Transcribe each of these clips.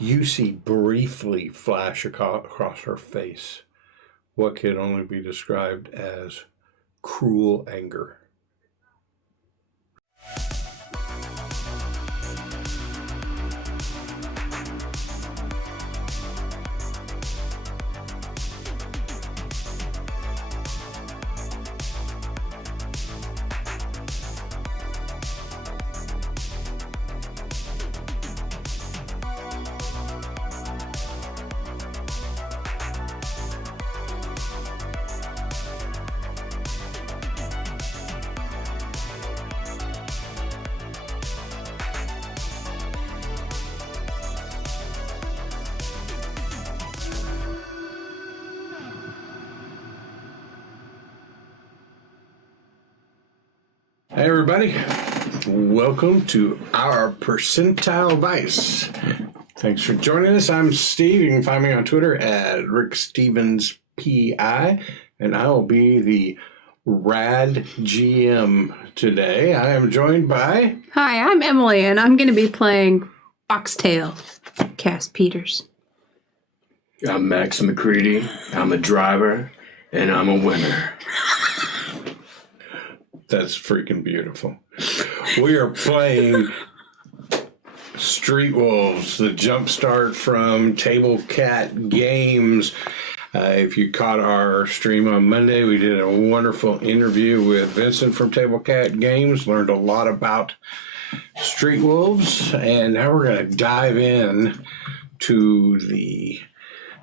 You see briefly flash across her face what can only be described as cruel anger. Hey everybody, welcome to our Percentile Vice. Thanks for joining us. I'm Steve. You can find me on Twitter at RickStevensPI, and I will be the Rad GM today. I am joined by... Hi, I'm Emily, and I'm going to be playing FOXTAIL, Cass Peters. I'm Max McCready. I'm a driver, and I'm a winner. That's freaking beautiful. We are playing Street Wolves, the Jumpstart from Table Cat Games. If you caught our stream on Monday, we did a wonderful interview with Vincent from Table Cat Games. Learned a lot about Street Wolves, and now we're going to dive in to the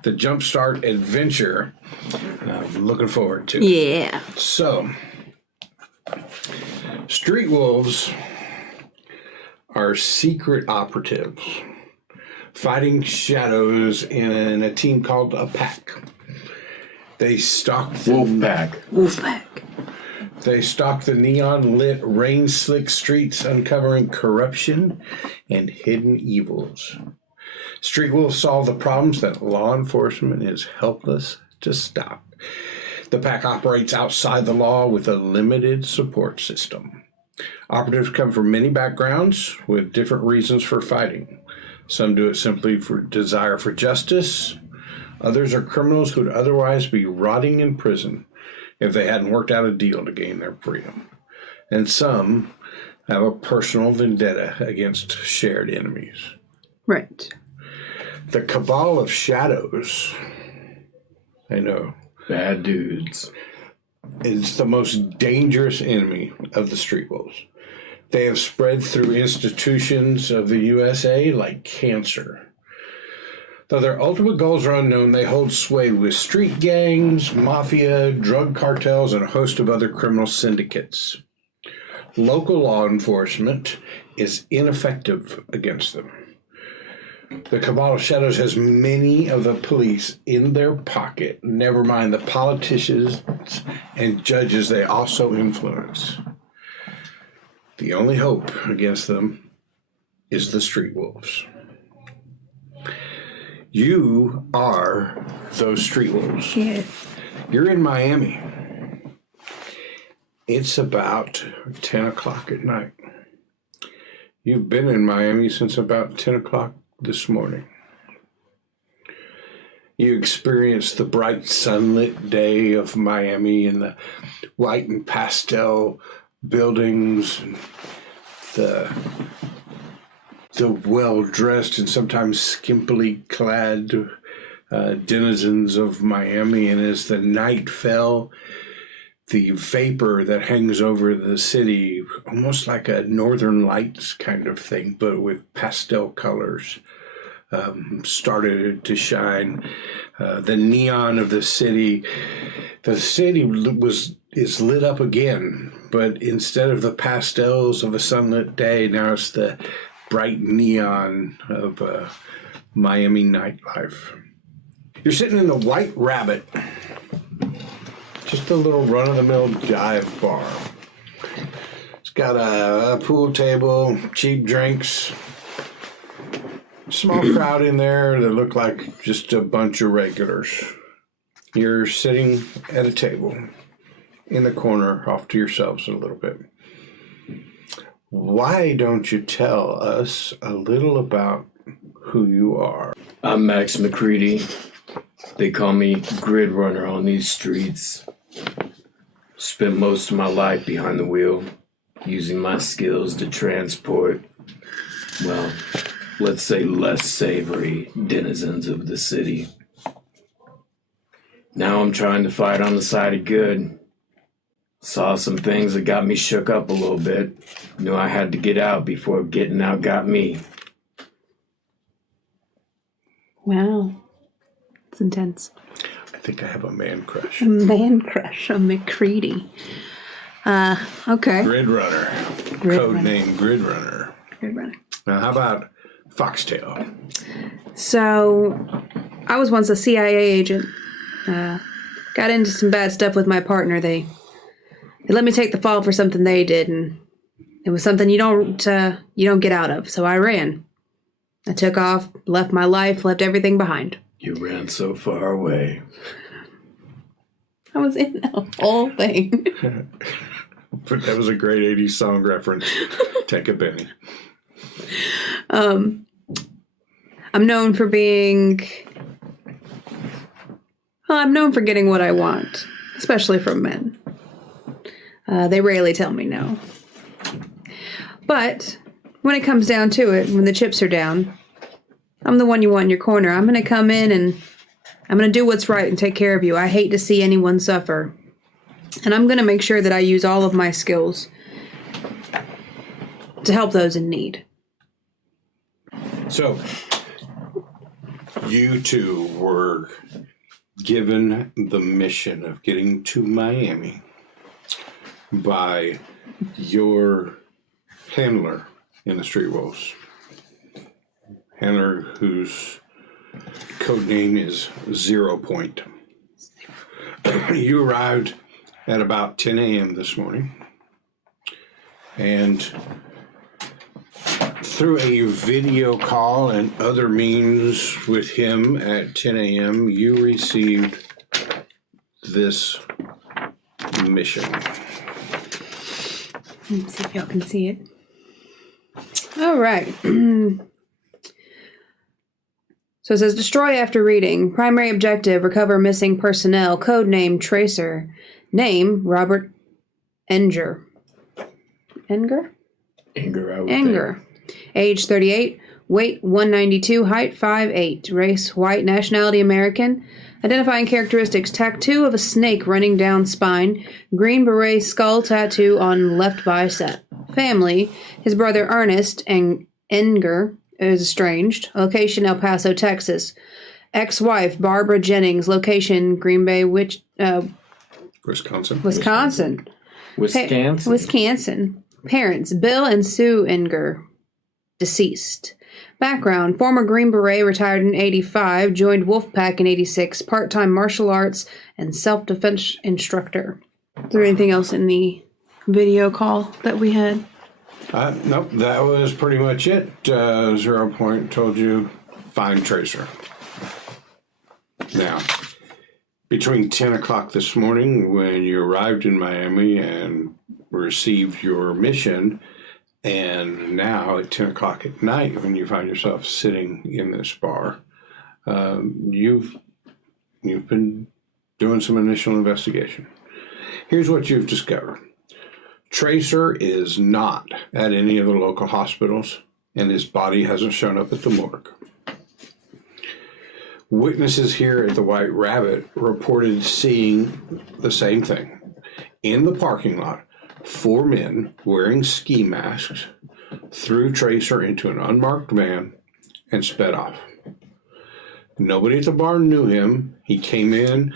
Jumpstart adventure. I'm looking forward to it. Yeah. So... Street Wolves are secret operatives fighting shadows in a team called a pack. They stalk the Wolfpack. They stalk the neon-lit, rain-slick streets, uncovering corruption and hidden evils. Street Wolves solve the problems that law enforcement is helpless to stop. The pack operates outside the law with a limited support system. Operatives come from many backgrounds with different reasons for fighting. Some do it simply for desire for justice. Others are criminals who would otherwise be rotting in prison if they hadn't worked out a deal to gain their freedom. And some have a personal vendetta against shared enemies. Right. The Cabal of Shadows, I know, Bad dudes. is the most dangerous enemy of the Street Wolves. They have spread through institutions of the USA like cancer. Though their ultimate goals are unknown, they hold sway with street gangs, mafia, drug cartels, and a host of other criminal syndicates. Local law enforcement is ineffective against them. The Cabal of Shadows has many of the police in their pocket, never mind the politicians and judges they also influence. The only hope against them is the Street Wolves. You are those Street Wolves. Yes. You're in Miami. It's about 10 o'clock at night. You've been in Miami since about 10 o'clock this morning. You experienced the bright sunlit day of Miami and the white and pastel buildings and the well-dressed and sometimes skimpily clad denizens of Miami. And as the night fell, the vapor that hangs over the city, almost like a Northern Lights kind of thing, but with pastel colors, started to shine. The neon of the city is lit up again, but instead of the pastels of a sunlit day, now it's the bright neon of Miami nightlife. You're sitting in the White Rabbit, just a little run-of-the-mill jive bar. It's got a pool table, cheap drinks, small crowd in there that look like just a bunch of regulars. You're sitting at a table in the corner off to yourselves a little bit. Why don't you tell us a little about who you are. I'm Max McCready. They call me GRIDRUNNER on these streets. Spent most of my life behind the wheel, using my skills to transport, well, let's say less savory denizens of the city. Now I'm trying to fight on the side of good. Saw some things that got me shook up a little bit. Knew I had to get out before getting out got me. Wow. It's intense. I think I have a man crush. A man crush on McCready. Okay. GRIDRUNNER. Code name GRIDRUNNER. GRIDRUNNER. Now, how about FOXTAIL? So, I was once a CIA agent. Got into some bad stuff with my partner. They let me take the fall for something they did, and it was something you don't get out of. So I ran. I took off, left my life, left everything behind. You ran so far away. I was in the whole thing. But that was a great 80s song reference. Take a Benny. I'm known for being... Well, I'm known for getting what I want, especially from men. They rarely tell me no. But when it comes down to it, when the chips are down, I'm the one you want in your corner. I'm going to come in and I'm going to do what's right and take care of you. I hate to see anyone suffer. And I'm going to make sure that I use all of my skills to help those in need. So, you two were given the mission of getting to Miami by your handler in the Street Wolves. Handler whose code name is 0 Point. You arrived at about 10 a.m. this morning, and through a video call and other means with him at 10 a.m., you received this mission. Let's see if y'all can see it. All right. So it says, destroy after reading. Primary objective, recover missing personnel. Code name, Tracer. Name, Robert Enger. Enger? Anger, I would Enger. Age, 38. Weight, 192. Height, 5'8". Race, white. Nationality, American. Identifying characteristics, tattoo of a snake running down spine. Green beret skull tattoo on left bicep. Family, his brother Ernest and Enger is estranged. Location, El Paso, Texas. Ex-wife, Barbara Jennings. Location, Green Bay, Wisconsin. Wisconsin. Wisconsin. Parents, Bill and Sue Enger. Deceased. Background, former Green Beret, retired in 85, joined Wolfpack in 86, part-time martial arts and self-defense instructor. Is there anything else in the video call that we had? Nope, that was pretty much it. 0 Point told you, find Tracer. Now, between 10 o'clock this morning when you arrived in Miami and received your mission, and now at 10 o'clock at night when you find yourself sitting in this bar, you've been doing some initial investigation. Here's what you've discovered. Tracer is not at any of the local hospitals, and his body hasn't shown up at the morgue. Witnesses here at the White Rabbit reported seeing the same thing. In the parking lot, 4 men wearing ski masks threw Tracer into an unmarked van and sped off. Nobody at the bar knew him. He came in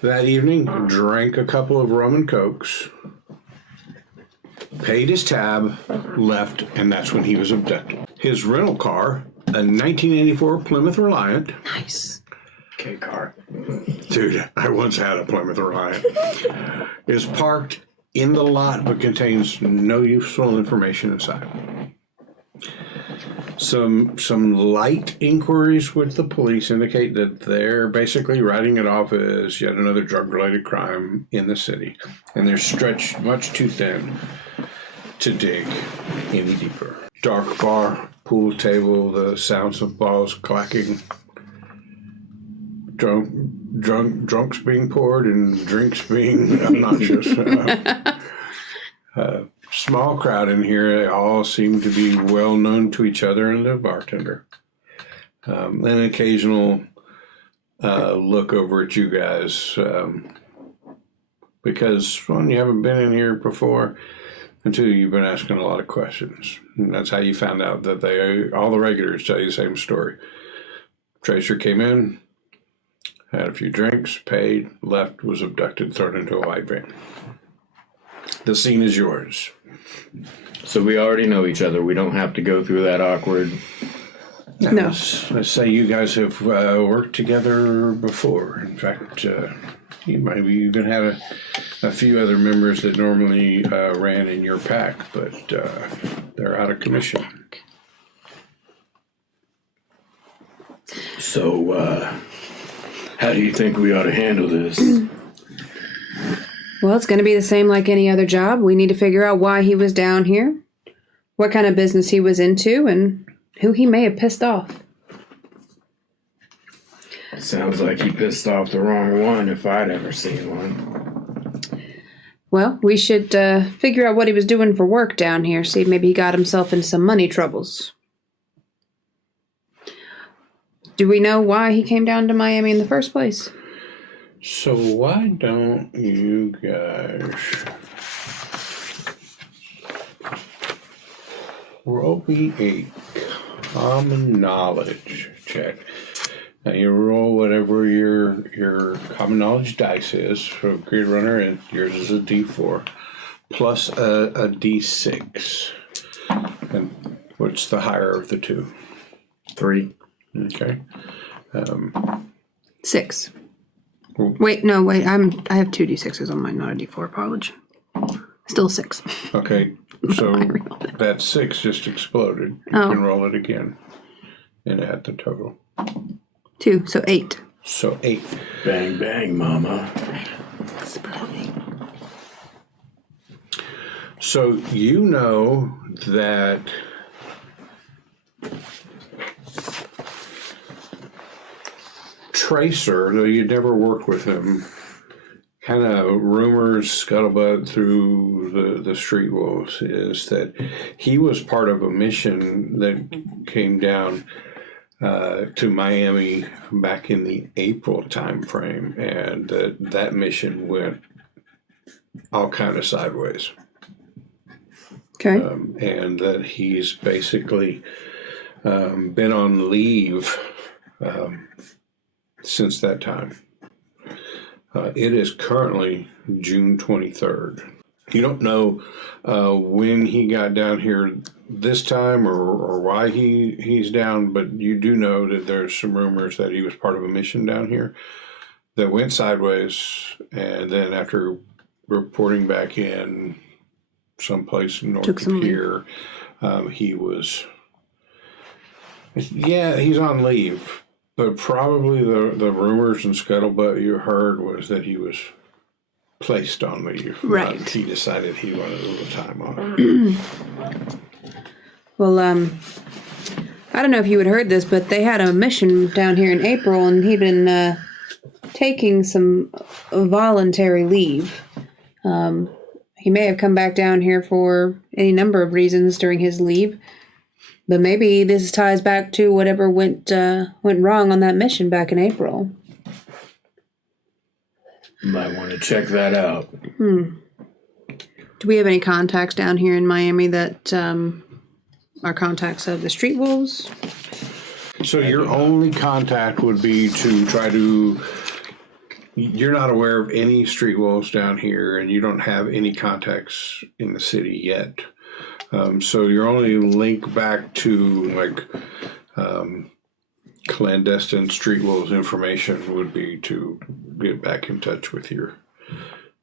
that evening, drank a couple of rum and cokes, paid his tab, left, and that's when he was abducted. His rental car, a 1984 Plymouth Reliant. Nice. K car. Dude, I once had a Plymouth Reliant. Is parked in the lot but contains no useful information inside. Some light inquiries with the police indicate that they're basically writing it off as yet another drug-related crime in the city, and they're stretched much too thin to dig any deeper. dark bar, pool table, the sounds of balls clacking, drunks being poured and drinks being obnoxious. Small crowd in here. They all seem to be well known to each other and the bartender. An occasional look over at you guys because, one, you haven't been in here before, and two, you've been asking a lot of questions. And that's how you found out that all the regulars tell you the same story. Tracer came in, had a few drinks, paid, left, was abducted, thrown into a white van. The scene is yours. So we already know each other. We don't have to go through that awkward. No. Let's say you guys have worked together before. In fact, you maybe even have a few other members that normally ran in your pack, but they're out of commission. So, how do you think we ought to handle this? Well, it's going to be the same like any other job. We need to figure out why he was down here, what kind of business he was into, and who he may have pissed off. Sounds like he pissed off the wrong one if I'd ever seen one. Well, we should figure out what he was doing for work down here, see if maybe he got himself into some money troubles. Do we know why he came down to Miami in the first place? So why don't you guys roll me a common knowledge check? Now you roll whatever your common knowledge dice is. For GRIDRUNNER, and yours is a D4 plus a D6. And what's the higher of the two? 3. Okay. 6. Wait, I have 2 D6s on mine, not a D4, apology. Still 6. Okay, so that 6 just exploded. You can roll it again and add the total. 2, so 8. So 8. Bang, bang, mama. So you know that Tracer, though you'd never worked with him, kind of rumors scuttlebutt through the Street Wolves is that he was part of a mission that came down to Miami back in the April time frame, and that mission went all kind of sideways. Okay. And that he's basically been on leave since that time. It is currently June 23rd. You don't know when he got down here this time or why he's down, but you do know that there's some rumors that he was part of a mission down here that went sideways, and then after reporting back in someplace north of here, he's on leave. But probably the rumors and scuttlebutt you heard was that he was placed on leave. Right. He decided he wanted a little time off. Well, I don't know if you had heard this, but they had a mission down here in April, and he'd been taking some voluntary leave. He may have come back down here for any number of reasons during his leave. But maybe this ties back to whatever went wrong on that mission back in April. Might want to check that out. Do we have any contacts down here in Miami that are contacts of the Street Wolves? So your only contact would be to try to... You're not aware of any Street Wolves down here, and you don't have any contacts in the city yet. So your only link back to clandestine Street Wolves information would be to get back in touch with your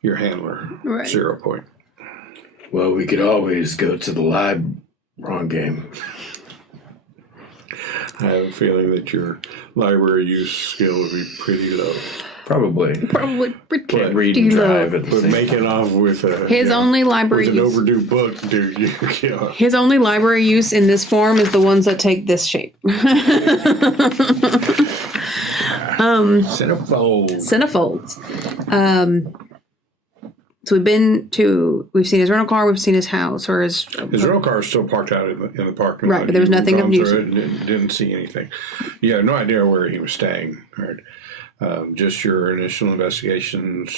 handler, right. 0 Point. Well, we could always go to the live wrong game. I have a feeling that your library use skill would be pretty low. Probably. Can't read and drive at the But same making off with a His only library with an use. overdue book, dude. Yeah. His only library use in this form is the ones that take this shape. Centerfolds. So we've seen his rental car, we've seen his house, or his rental car is still parked out in the parking lot. Right, but there was nothing of use. Didn't see anything. You had no idea where he was staying. Right? Just your initial investigations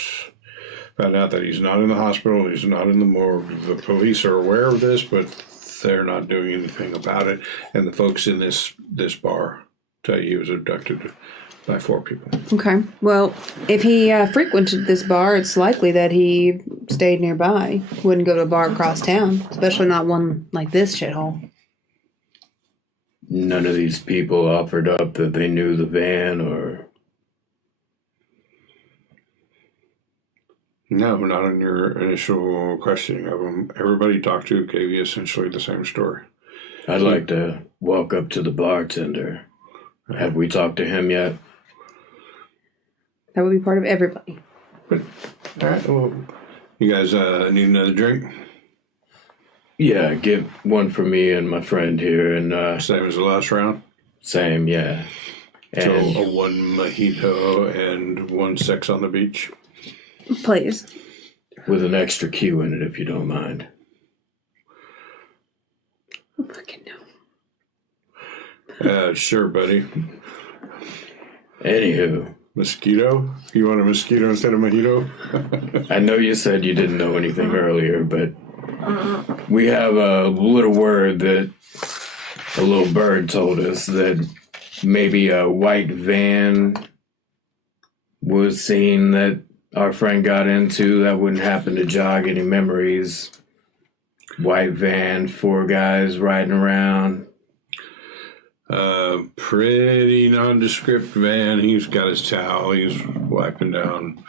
found out that he's not in the hospital, he's not in the morgue. The police are aware of this, but they're not doing anything about it. And the folks in this bar tell you he was abducted by 4 people. Okay. Well, if he frequented this bar, it's likely that he stayed nearby. Wouldn't go to a bar across town, especially not one like this shithole. None of these people offered up that they knew the van or... No, not in your initial questioning of him. Everybody you talked to gave you essentially the same story. I'd like to walk up to the bartender. Have we talked to him yet? That would be part of everybody. But, all right, well, you guys need another drink? Yeah, get one for me and my friend here, and Same as the last round? same, yeah. So And a 1 mojito and 1 sex on the beach? Please. with an extra Q in it, if you don't mind. Oh, fucking no. Sure, buddy. Anywho, Mosquito? You want a mosquito instead of mojito? I know you said you didn't know anything earlier, but we have a little word that a little bird told us that maybe a white van was seen that our friend got into that wouldn't happen to jog any memories. White van, 4 guys riding around. Pretty nondescript van. He's got his towel. He's wiping down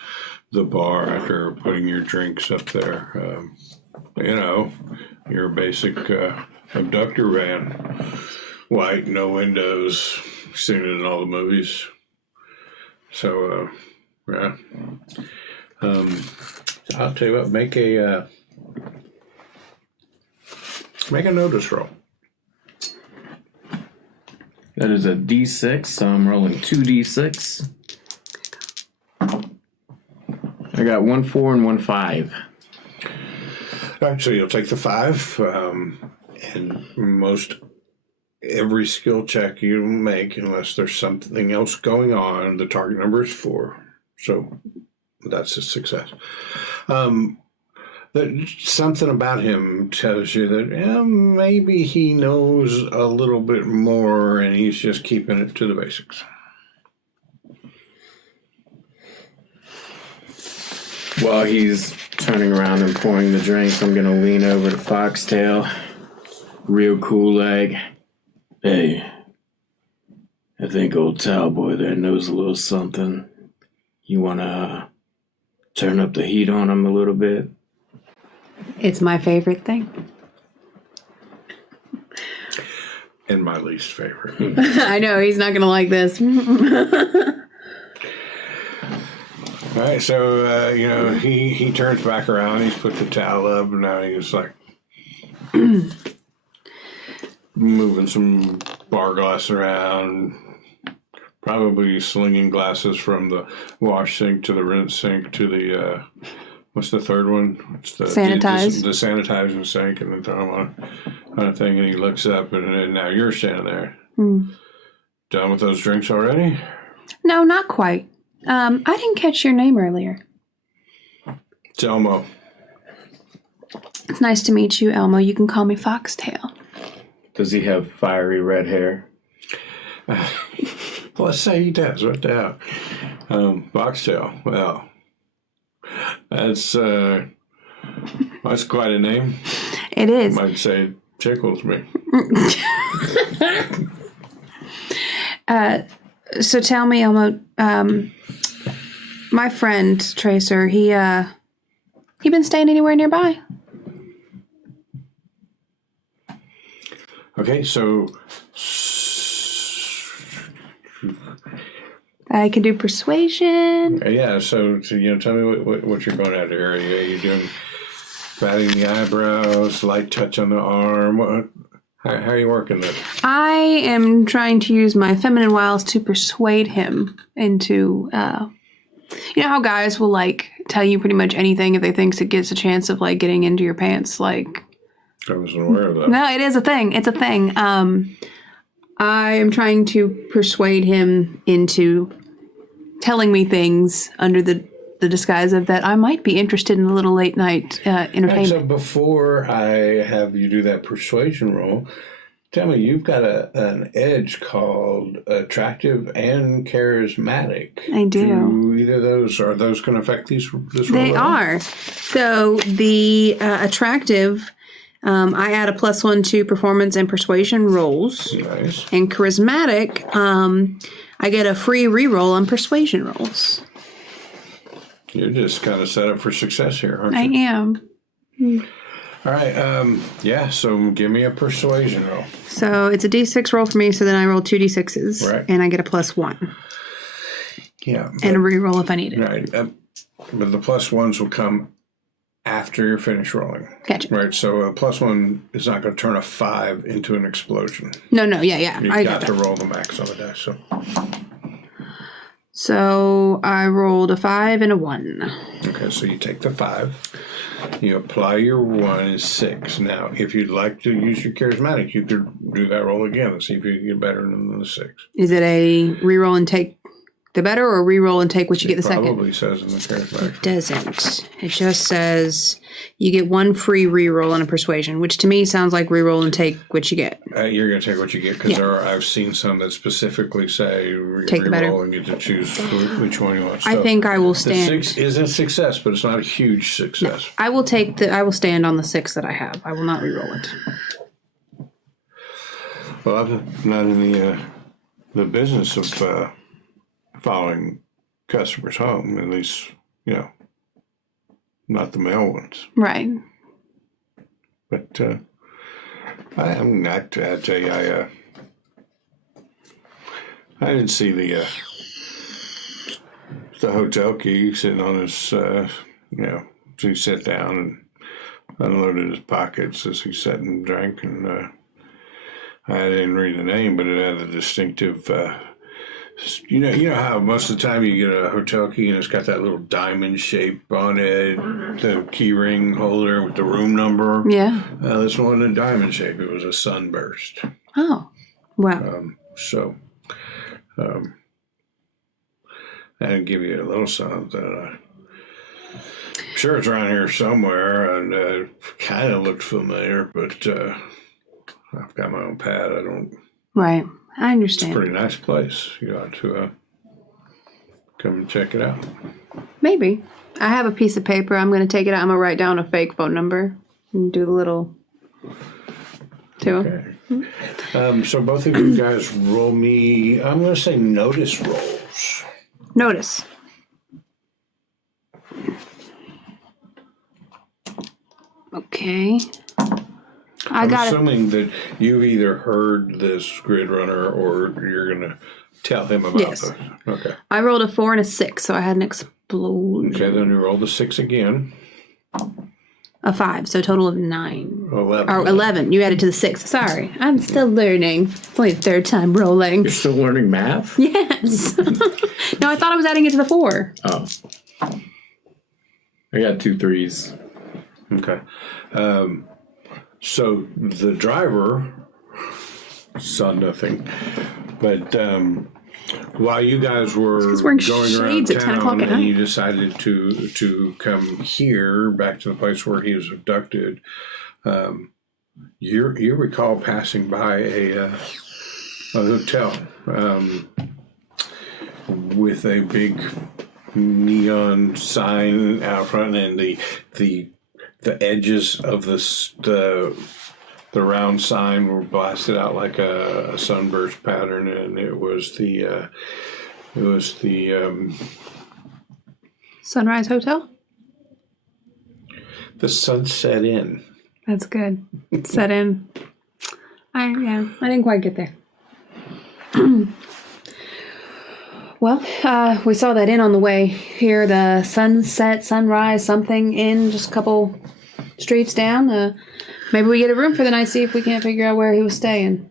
the bar after putting your drinks up there. Your basic abductor van. White, no windows. Seen it in all the movies. So, yeah. I'll tell you what, make a notice roll. That is a D6, so I'm rolling 2D6. I got 1 4 and 1 5. All right, so you'll take the 5, and most every skill check you make, unless there's something else going on, the target number is 4. So that's a success. Something about him tells you that maybe he knows a little bit more and he's just keeping it to the basics. While he's turning around and pouring the drinks, I'm going to lean over to Foxtail. Real cool like, hey, I think old Towboy there knows a little something. You want to turn up the heat on him a little bit? It's my favorite thing. And my least favorite. I know, he's not going to like this. All right, so, he turns back around, he's put the towel up, and now he's like moving some bar glass around, probably slinging glasses from the wash sink to the rinse sink to the, what's the third one? It's the Sanitize. The sanitizing sink, and then throw them on a thing, and he looks up, and now you're standing there. Done with those drinks already? No, not quite. I didn't catch your name earlier. It's Elmo. It's nice to meet you, Elmo. You can call me Foxtail. Does he have fiery red hair? Well, let's say he does. What the hell? Foxtail. Well, that's quite a name. It is. Might say it tickles me. So tell me, Elmo, my friend Tracer, he been staying anywhere nearby? Okay, so I can do persuasion. Yeah, so tell me what you're going after here. Are you doing batting the eyebrows, light touch on the arm? How are you working this? I am trying to use my feminine wiles to persuade him into, you know how guys will, like, tell you pretty much anything if they think it gives a chance of, like, getting into your pants, like... I wasn't aware of that. No, it is a thing. It's a thing. I am trying to persuade him into telling me things under the disguise of that I might be interested in a little late night entertainment. Right, so before I have you do that persuasion roll, tell me, you've got an edge called attractive and charismatic. I do. Do either of those, are those going to affect this roll? They are. So the attractive, I add a +1 to performance and persuasion rolls. Nice. And charismatic, I get a free reroll on persuasion rolls. You're just kind of set up for success here, aren't you? I am. All right. So give me a persuasion roll. So it's a d6 roll for me, so then I roll 2 d6s. Right. And I get a +1. Yeah. And a reroll if I need it. Right. But the +1s will come after you're finished rolling. Gotcha. Right. So a +1 is not going to turn a 5 into an explosion. No, yeah. You've got to roll the max on the dice. So I rolled a 5 and a 1. Okay, so you take the 5, you apply your 1 is 6. Now, if you'd like to use your charismatic, you could do that roll again and see if you can get better than the 6. Is it a reroll and take the better, or reroll and take what you get the second? It probably says in the charismatic. It doesn't. It just says you get 1 free reroll on a persuasion, which to me sounds like reroll and take what you get. You're going to take what you get, because I've seen some that specifically say take the better. Reroll and get to choose which one you want. So I think I will stand. The 6 is a success, but it's not a huge success. No, I will stand on the 6 that I have. I will not reroll it. Well, I'm not in the business of following customers home, at least, not the male ones. Right. But I'm not to tell you, I didn't see the hotel key sitting on his, so he sat down and unloaded his pockets as he sat and drank, and I didn't read the name, but it had a distinctive. You know how most of the time you get a hotel key and it's got that little diamond shape on it, the key ring holder with the room number. Yeah. This one wasn't a diamond shape; it was a sunburst. Oh, wow. I'd give you a little something. I'm sure it's around here somewhere, and kind of looked familiar, but I've got my own pad. I don't. Right. I understand. It's a pretty nice place. You ought to come and check it out. Maybe. I have a piece of paper. I'm going to take it out. I'm going to write down a fake phone number and do the little... Okay. So both of you guys roll me, I'm going to say notice rolls. Notice. Okay. I'm assuming that you've either heard this Gridrunner or you're going to tell him about this. Okay. I rolled a 4 and a 6, so I had an explosion. Okay, then you roll the 6 again. A 5, so a total of 9. 11. Or 11. You added to the 6. Sorry. I'm still learning. It's only the 3rd time rolling. You're still learning math? Yes. No, I thought I was adding it to the 4. Oh. I got 2 3s. Okay. So the driver saw nothing, but while you guys were going around town and you decided to come here back to the place where he was abducted, you recall passing by a hotel with a big neon sign out front, and the edges of the round sign were blasted out like a sunburst pattern, and it was the Sunrise Hotel? The Sunset Inn. That's good. Set in. I didn't quite get there. Well, we saw that inn on the way here, the sunset, sunrise, something inn, just a couple streets down. Maybe we get a room for the night, see if we can't figure out where he was staying.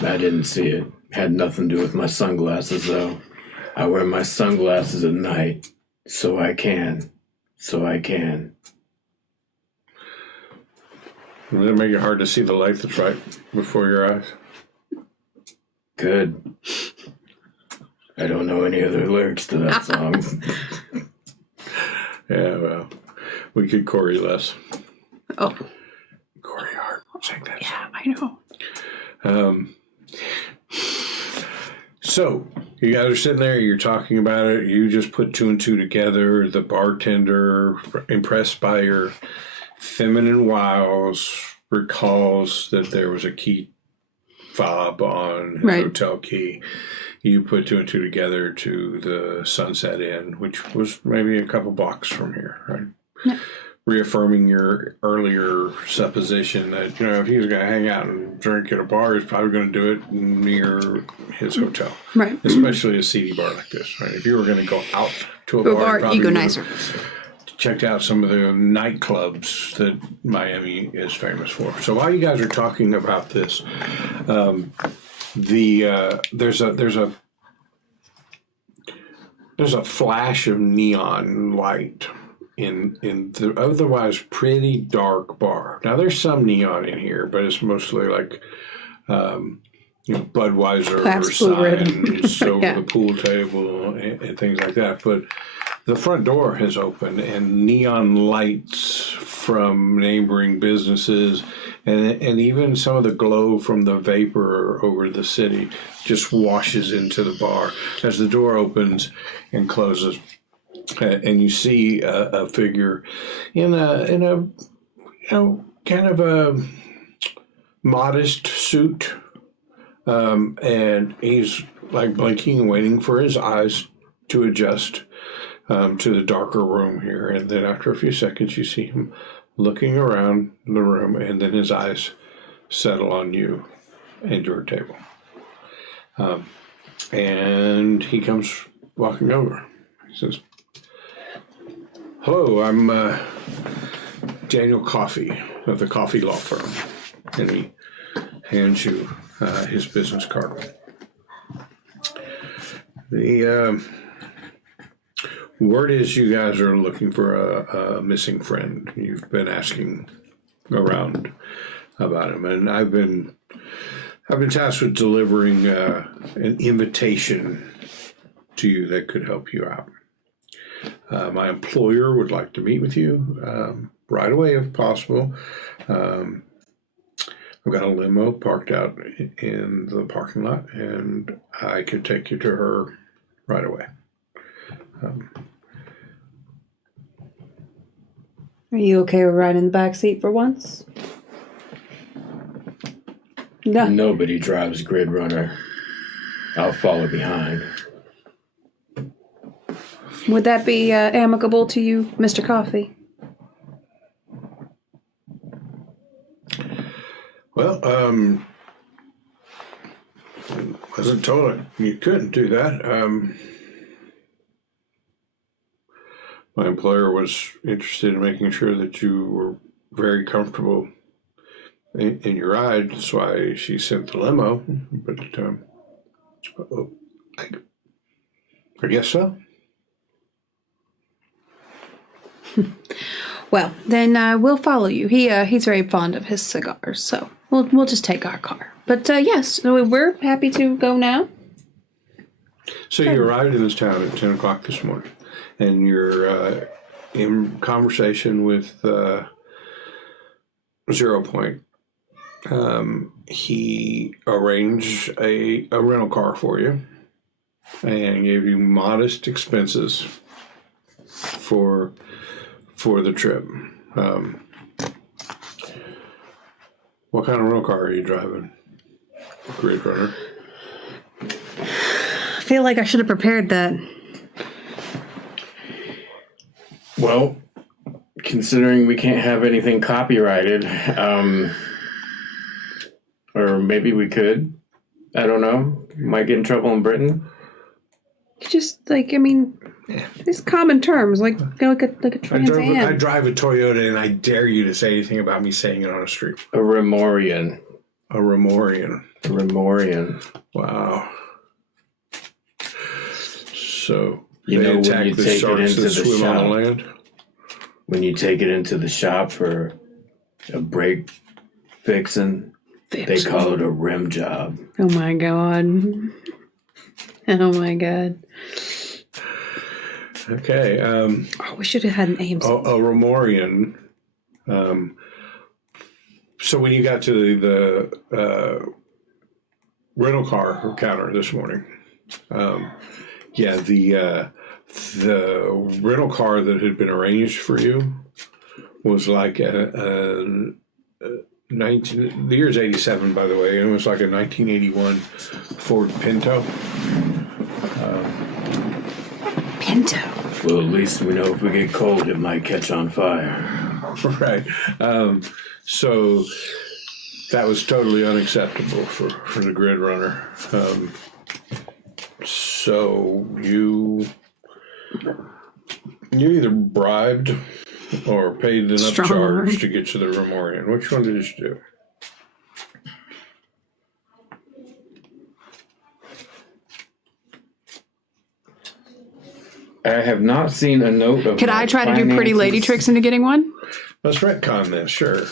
I didn't see it. Had nothing to do with my sunglasses, though. I wear my sunglasses at night, so I can. Does it make it hard to see the light that's right before your eyes? Good. I don't know any other lyrics to that song. Yeah, well, we could Corey less. Oh. Corey Hart. Sing that Yeah, song. I know. So, you guys are sitting there, you're talking about it, you just put two and two together. The bartender, impressed by your feminine wiles, recalls that there was a key fob on his hotel key. You put two and two together to the Sunset Inn, which was maybe a couple blocks from here, right? Yeah. Reaffirming your earlier supposition that, if he was going to hang out and drink at a bar, he's probably going to do it near his hotel. Right. Especially a seedy bar like this, right? If you were going to go out to a bar, you go nicer. Checked out some of the nightclubs that Miami is famous for. So while you guys are talking about this, there's a flash of neon light in the otherwise pretty dark bar. Now there's some neon in here, but it's mostly like Budweiser signs over the pool table and things like that. But the front door has opened, and neon lights from neighboring businesses and even some of the glow from the vapor over the city just washes into the bar as the door opens and closes. And you see a figure in a kind of a modest suit, and he's like blinking and waiting for his eyes to adjust to the darker room here. And then after a few seconds, you see him looking around the room, and then his eyes settle on you and your table. And he comes walking over. He says, "Hello, I'm Daniel Coffey of the Coffey Law Firm." And he hands you his business card. The word is you guys are looking for a missing friend. You've been asking around about him, and I've been tasked with delivering an invitation to you that could help you out. My employer would like to meet with you right away if possible. I've got a limo parked out in the parking lot, and I could take you to her right away. Are you okay with riding in the back seat for once? No. Nobody drives GRIDRUNNER. I'll follow behind. Would that be amicable to you, Mr. Coffey? Well, I wasn't told you couldn't do that. My employer was interested in making sure that you were very comfortable in your ride. That's why she sent the limo. But I guess so. Well, then we'll follow you. He's very fond of his cigars, so we'll just take our car. But yes, we're happy to go now. So you arrived in this town at 10 o'clock this morning, and you're in conversation with 0 Point. He arranged a rental car for you and gave you modest expenses for the trip. What kind of rental car are you driving, GRIDRUNNER? I feel like I should have prepared that. Well, considering we can't have anything copyrighted, or maybe we could. I don't know. Might get in trouble in Britain. Just like, I mean, it's common terms, like a Trans I Am. drive a Toyota, and I dare you to say anything about me saying it on a street. A Remorian. A Remorian. Remorian. Wow. So You know when you take it into the swim on the shop. land? When you take it into the shop for a brake fixing, they call it a rim job. Oh my god. Oh my god. Okay. Oh, we should have had an AMC. A Remorian. So when you got to the rental car counter this morning, the rental car that had been arranged for you was like the year's 87, by the way, and it was like a 1981 Ford Pinto. Pinto. Well, at least we know if we get cold, it might catch on fire. Right. So that was totally unacceptable for the grid runner. So you either bribed or paid an upcharge to get to the Remorian. Which one did you do? I have not seen a note of. Could I try to do pretty lady tricks into getting one? Let's retcon this, sure.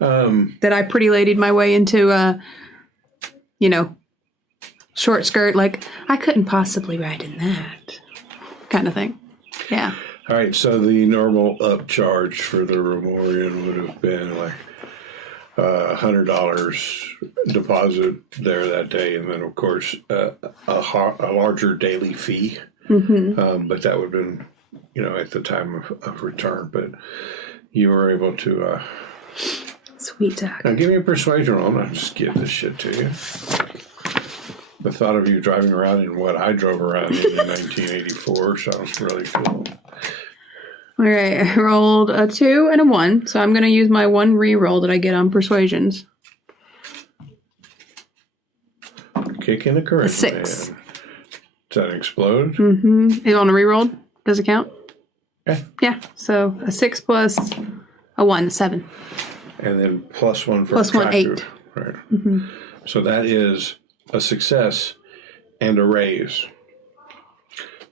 That I pretty ladied my way into, short skirt. Like, I couldn't possibly ride in that kind of thing. Yeah. All right, so the normal upcharge for the Remorian would have been like $100 deposit there that day, and then of course a larger daily fee. Mm-hmm. But that would have been, at the time of return. But you were able to. Sweet talk. Now give me a persuasion roll. I'll just give this shit to you. The thought of you driving around in what I drove around in 1984 sounds really cool. All right, I rolled a 2 and a 1, so I'm going to use my 1 re-roll that I get on persuasions. Kick in the current. A 6. Man. Does that explode? Mm-hmm. And on a re-roll, does it count? Yeah. Yeah, so a 6 plus a 1, 7. And then plus 1 for plus 1, attractive. 8. Right. Mm-hmm. So that is a success and a raise.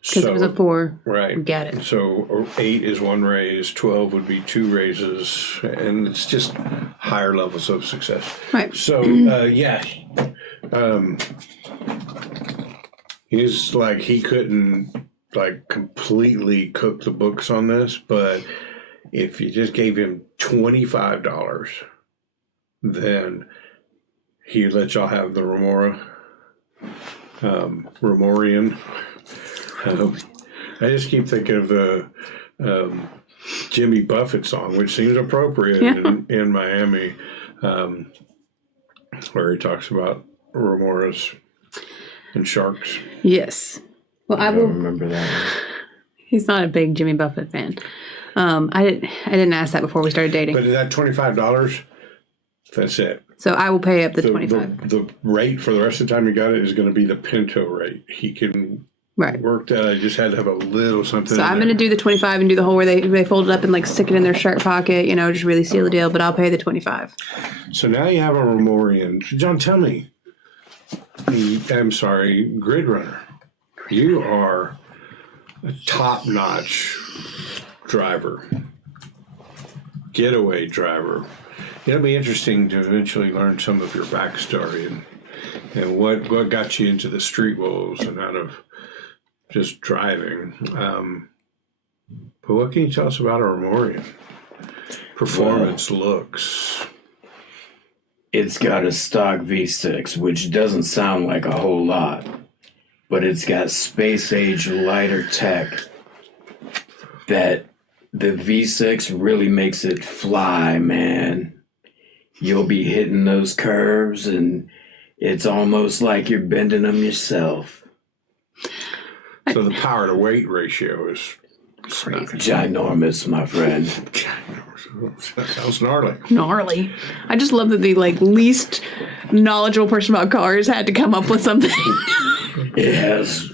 Because it was a 4. Right. Got it. So 8 is 1 raise, 12 would be 2 raises, and it's just higher levels of success. Right. So, he's like, he couldn't like completely cook the books on this, but if you just gave him $25, then he'd let y'all have the Remorian. I just keep thinking of the Jimmy Buffett song, which seems appropriate in Miami, where he talks about remoras and sharks. Yes. Well, I will remember that one. He's not a big Jimmy Buffett fan. I didn't ask that before we started dating. But that $25, that's it. So I will pay up the 25. The rate for the rest of the time you got it is going to be the Pinto rate. He can work that. I just had to have a little something. So I'm going to do the 25 and do the whole where they fold it up and like stick it in their shirt pocket, just really seal the deal. But I'll pay the 25. So now you have a Remorian. John, tell me. I'm sorry, Grid Runner. You are a top-notch driver, getaway driver. It'll be interesting to eventually learn some of your backstory and what got you into the Street Wolves and out of just driving. But what can you tell us about a Remorian? Performance, looks. It's got a stock V6, which doesn't sound like a whole lot, but it's got space-age lighter tech that the V6 really makes it fly, man. You'll be hitting those curves, and it's almost like you're bending them yourself. So the power to weight ratio is ginormous, my friend. That sounds gnarly. Gnarly. I just love that the least knowledgeable person about cars had to come up with something. It has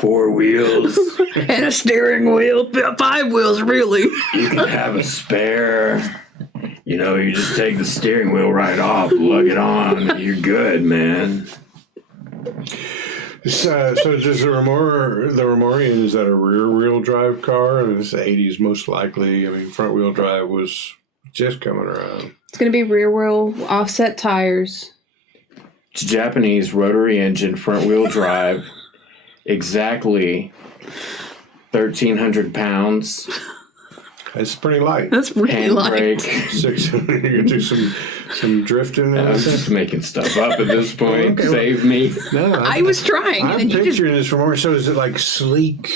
4 wheels. And a steering wheel. 5 wheels, really. You can have a spare. You know, you just take the steering wheel right off, lug it on, you're good, man. So does the Remorian, is that a rear-wheel drive car? In the 80s, most likely. I mean, front-wheel drive was just coming around. It's going to be rear wheel, offset tires. It's Japanese rotary engine, front-wheel drive. Exactly 1,300 pounds. It's pretty light. That's really light. Handbrake. You can do some drifting. I was just making stuff up at this point. Okay. Save me. No, I was trying. I'm and you picturing this from so is it like sleek,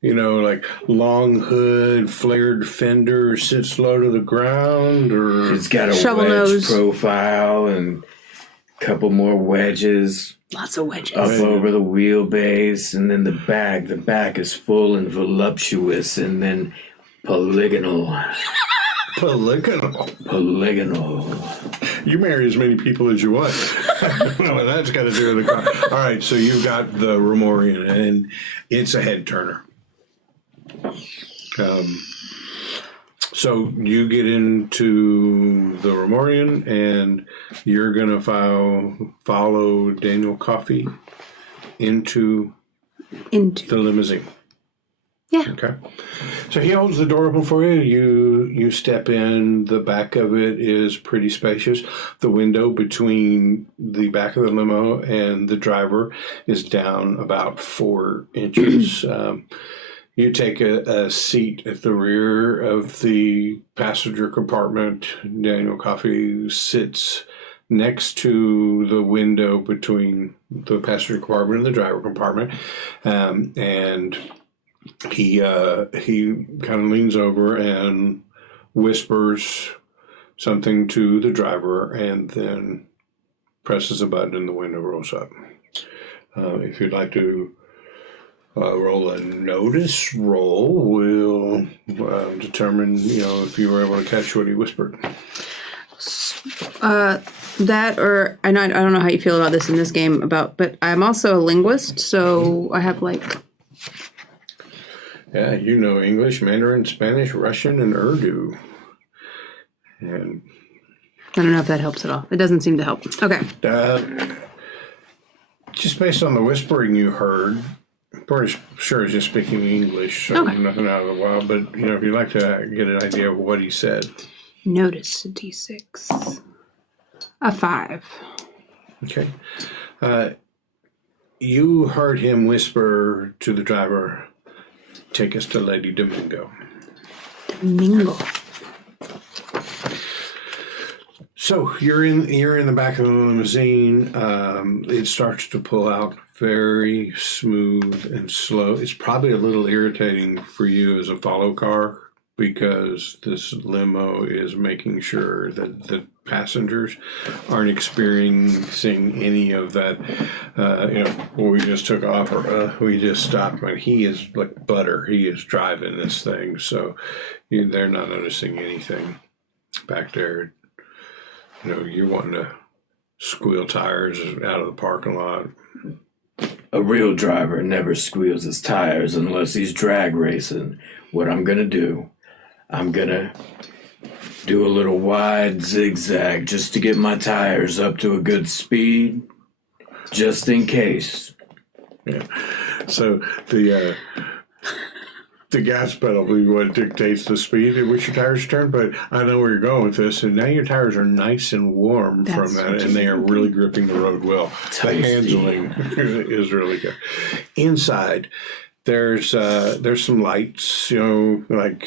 like long hood, flared fender, sits low to the ground, or It's got a Shovel wedge nose. profile and a couple more wedges lots of wedges. up over the wheelbase, and then the back is full and voluptuous, and then polygonal. polygonal. You marry as many people as you want. Well, that's got to do with the car. All right, so you've got the Remorian, and it's a head turner. So you get into the Remorian, and you're going to follow Daniel Coffey into the limousine. Yeah. Okay. So he holds the door open for you. You step in. The back of it is pretty spacious. The window between the back of the limo and the driver is down about 4 inches. You take a seat at the rear of the passenger compartment. Daniel Coffey sits next to the window between the passenger compartment and the driver compartment, and he kind of leans over and whispers something to the driver, and then presses a button and the window rolls up. If you'd like to roll a notice roll, we'll determine, if you were able to catch what he whispered. That, or and I don't know how you feel about this in this game, but I'm also a linguist, so I have Yeah, English, Mandarin, Spanish, Russian, and Urdu. And I don't know if that helps at all. It doesn't seem to help. Okay. Just based on the whispering you heard, I'm pretty sure he's just speaking English, so Okay. nothing out of the wild. But, if you'd like to get an idea of what he said. Notice a D6. A 5. Okay. You heard him whisper to the driver, "Take us to Lady Domingo." Domingo. So you're in the back of the limousine. It starts to pull out very smooth and slow. It's probably a little irritating for you as a follow car, because this limo is making sure that the passengers aren't experiencing any of that, well, we just took off, or we just stopped. But he is like butter. He is driving this thing, so they're not noticing anything back there. You're wanting to squeal tires out of the parking lot. A real driver never squeals his tires unless he's drag racing. What I'm going to do, I'm going to do a little wide zigzag just to get my tires up to a good speed, just in case. Yeah. So the gas pedal will be what dictates the speed at which your tires turn, but I know where you're going with this, and now your tires are nice and warm from that, and they are really gripping the road well. The handling is really good. Inside, there's some lights, like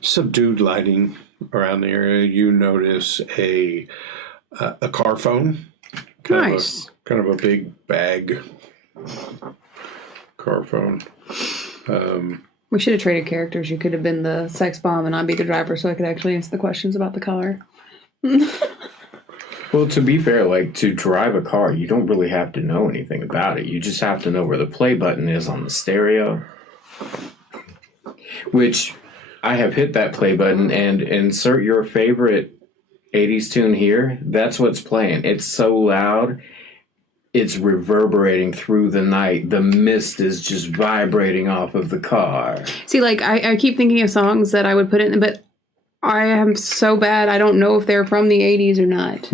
subdued lighting around the area. You notice a car phone, Nice. kind of a big bag car phone. We should have traded characters. You could have been the sex bomb and I'd be the driver, so I could actually answer the questions about the car. Well, to be fair, to drive a car, you don't really have to know anything about it. You just have to know where the play button is on the stereo. Which, I have hit that play button and insert your favorite 80s tune here. That's what's playing. It's so loud. it's reverberating through the night. The mist is just vibrating off of the car. See, like, I keep thinking of songs that I would put in, but I am so bad, I don't know if they're from the 80s or not.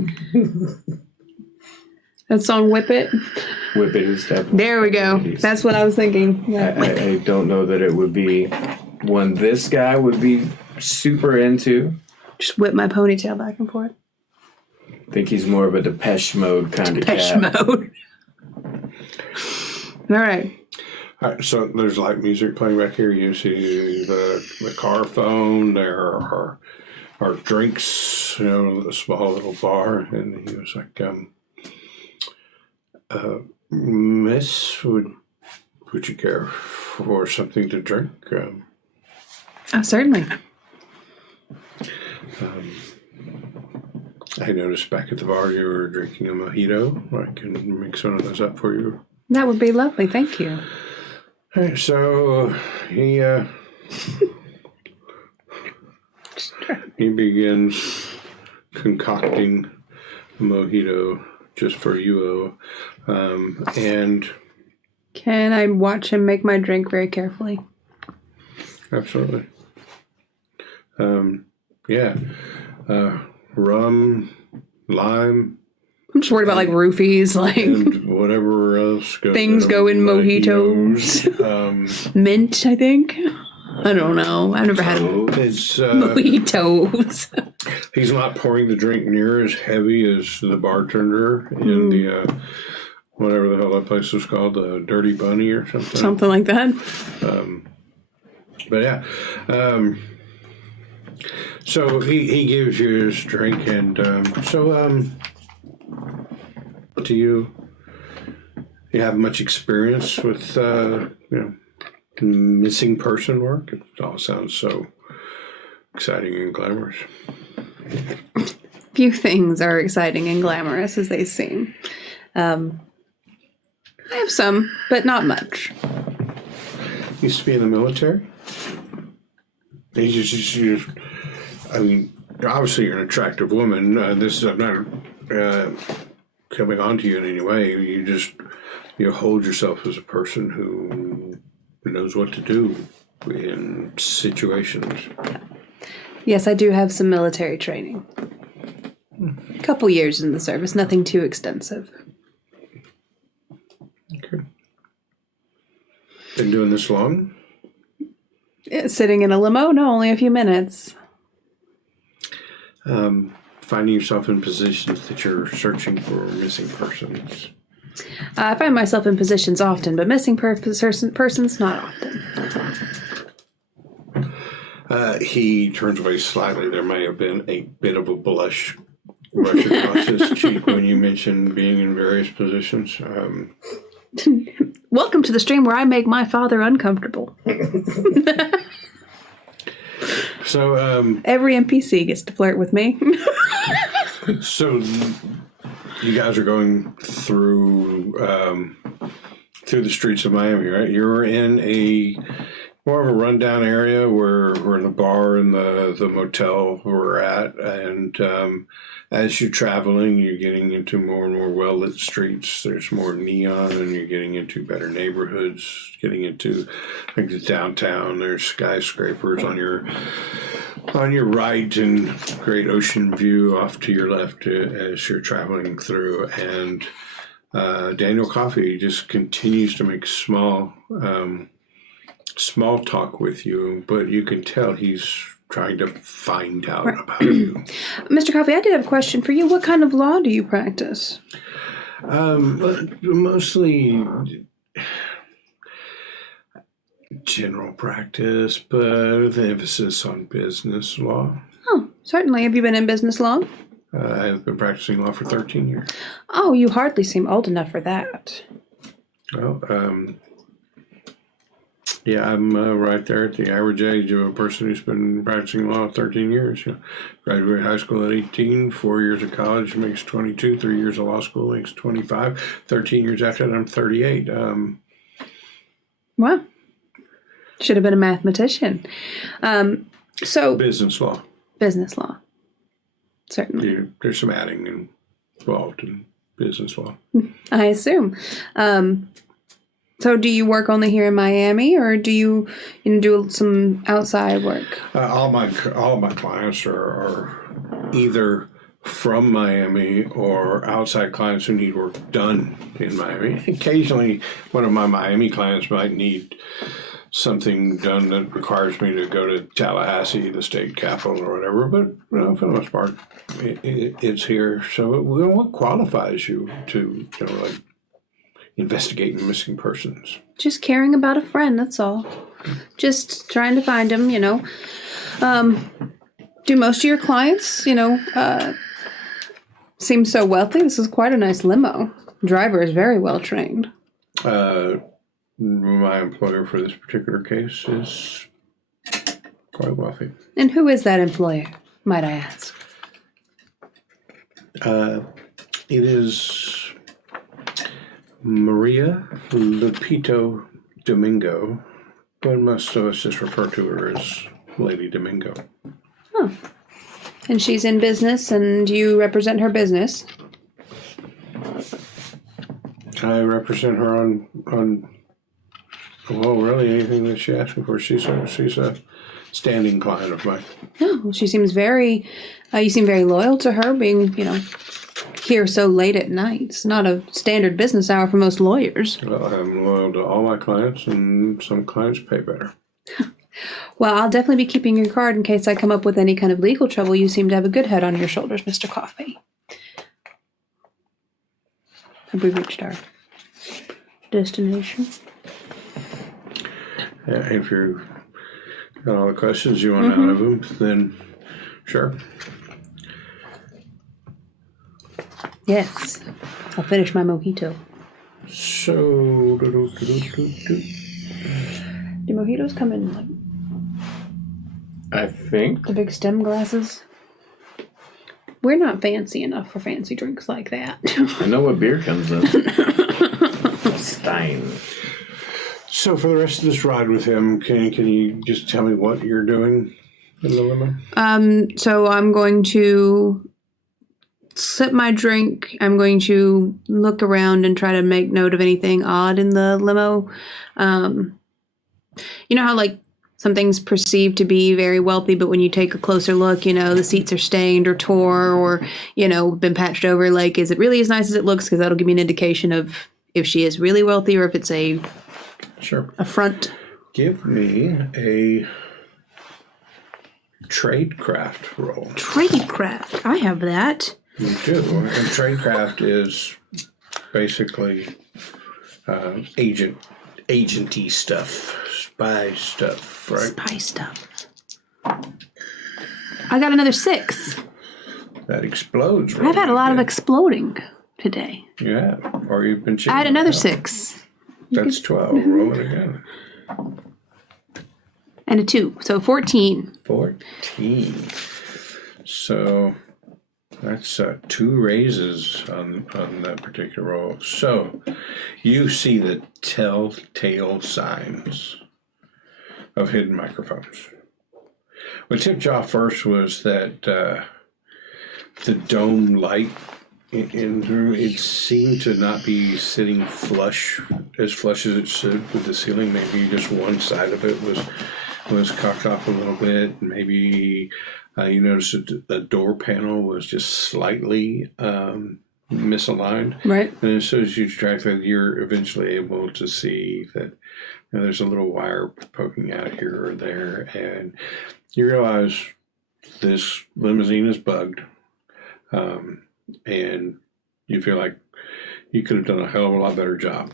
That song, Whip It? Whip It is definitely. There we go. That's what I was thinking. Yeah. I don't know that it would be one this guy would be super into. Just whip my ponytail back and forth. I think he's more of a Depeche Mode kind of Depeche cat. Mode. All right. All right, so there's light music playing back here. You see the car phone. There are drinks, a small little bar. And he was like, Miss, would you care for something to drink? Oh, certainly. I noticed back at the bar you were drinking a mojito. I can mix one of those up for you. That would be lovely. Thank you. All right, so he begins concocting a mojito just for you, and Can I watch him make my drink very carefully? absolutely, rum, lime, I'm just worried about like roofies, like and whatever else goes. things go in mojitos. Mint, I think. I don't know. I've never had It's mojitos. he's not pouring the drink near as heavy as the bartender in the whatever the hell that place was called, the Dirty Bunny or something. Something like that. But yeah, so he gives you his drink, and do you have much experience with missing person work? It all sounds so exciting and glamorous. Few things are exciting and glamorous as they seem. I have some, but not much. Used to be in the military. I mean, obviously you're an attractive woman. I'm not coming on to you in any way. You hold yourself as a person who knows what to do in situations. Yes, I do have some military training. A couple years in the service, nothing too extensive. Okay. Been doing this long? Sitting in a limo? No, only a few minutes. Finding yourself in positions that you're searching for missing persons. I find myself in positions often, but missing persons not often. He turns away slightly. There may have been a bit of a blush rush across his cheek when you mentioned being in various positions. Welcome to the stream where I make my father uncomfortable. So, every NPC gets to flirt with me. so you guys are going through the streets of Miami, right? You're in a more of a rundown area where the bar and the motel we're at, and as you're traveling, you're getting into more and more well-lit streets. There's more neon, and you're getting into better neighborhoods, getting into like the downtown. There's skyscrapers on your right and great ocean view off to your left as you're traveling through. And Daniel Coffey just continues to make small talk with you, but you can tell he's trying to find out about you. Mr. Coffey, I did have a question for you. What kind of law do you practice? Mostly general practice, but with emphasis on business law. Oh, certainly. Have you been in business long? I've been practicing law for 13 years. Oh, you hardly seem old enough for that. Well, yeah, I'm right there at the average age of a person who's been practicing law 13 years. Graduated high school at 18, 4 years of college makes 22, 3 years of law school makes 25, 13 years after that I'm 38. Wow. Should have been a mathematician. So Business law. Business law. Certainly. There's some adding involved in business well. I assume. So do you work only here in Miami, or do you do some outside work? All of my clients are either from Miami or outside clients who need work done in Miami. Occasionally, one of my Miami clients might need something done that requires me to go to Tallahassee, the state capital, or whatever. But for the most part, it's here. So what qualifies you to like investigating missing persons? Just caring about a friend, that's all. Just trying to find him, Do most of your clients, seem so wealthy? This is quite a nice limo. Driver is very well trained. My employer for this particular case is quite wealthy. And who is that employer, might I ask? It is Maria Lupito Domingo, but most of us just refer to her as Lady Domingo. Oh. And she's in business, and you represent her business? I represent her on well, really anything that she asks me for. She's a standing client of mine. No, she seems very, you seem very loyal to her, being, here so late at night. It's not a standard business hour for most lawyers. Well, I'm loyal to all my clients, and some clients pay better. Well, I'll definitely be keeping your card in case I come up with any kind of legal trouble. You seem to have a good head on your shoulders, Mr. Coffee. Have we reached our destination? Yeah, if you've got all the questions you want out of them, then sure. Yes. I'll finish my mojito. So, Do mojitos come in like I think. the big stem glasses? We're not fancy enough for fancy drinks like that. I know what beer comes in. Stein. So for the rest of this ride with him, can you just tell me what you're doing in the limo? So I'm going to sip my drink. I'm going to look around and try to make note of anything odd in the limo. You know how some things perceived to be very wealthy, but when you take a closer look, the seats are stained or tore or, been patched over. Is it really as nice as it looks? Because that'll give me an indication of if she is really wealthy or if it's a front. Give me a tradecraft roll. Tradecraft. I have that. You do. And tradecraft is basically agenty stuff, spy stuff, right? Spy stuff. I got another 6. That explodes. I've had a lot of exploding today. Yeah, or you've been cheating. I had another 6. That's 12. Roll it again. And a 2, so 14. 14. So that's 2 raises on that particular roll. So you see the telltale signs of hidden microphones. What tipped you off first was that the dome light in the room, it seemed to not be sitting flush as it should with the ceiling. Maybe just one side of it was cocked off a little bit. Maybe you noticed that the door panel was just slightly misaligned. Right. And as soon as you track that, you're eventually able to see that there's a little wire poking out here or there, and you realize this limousine is bugged. And you feel like you could have done a hell of a lot better job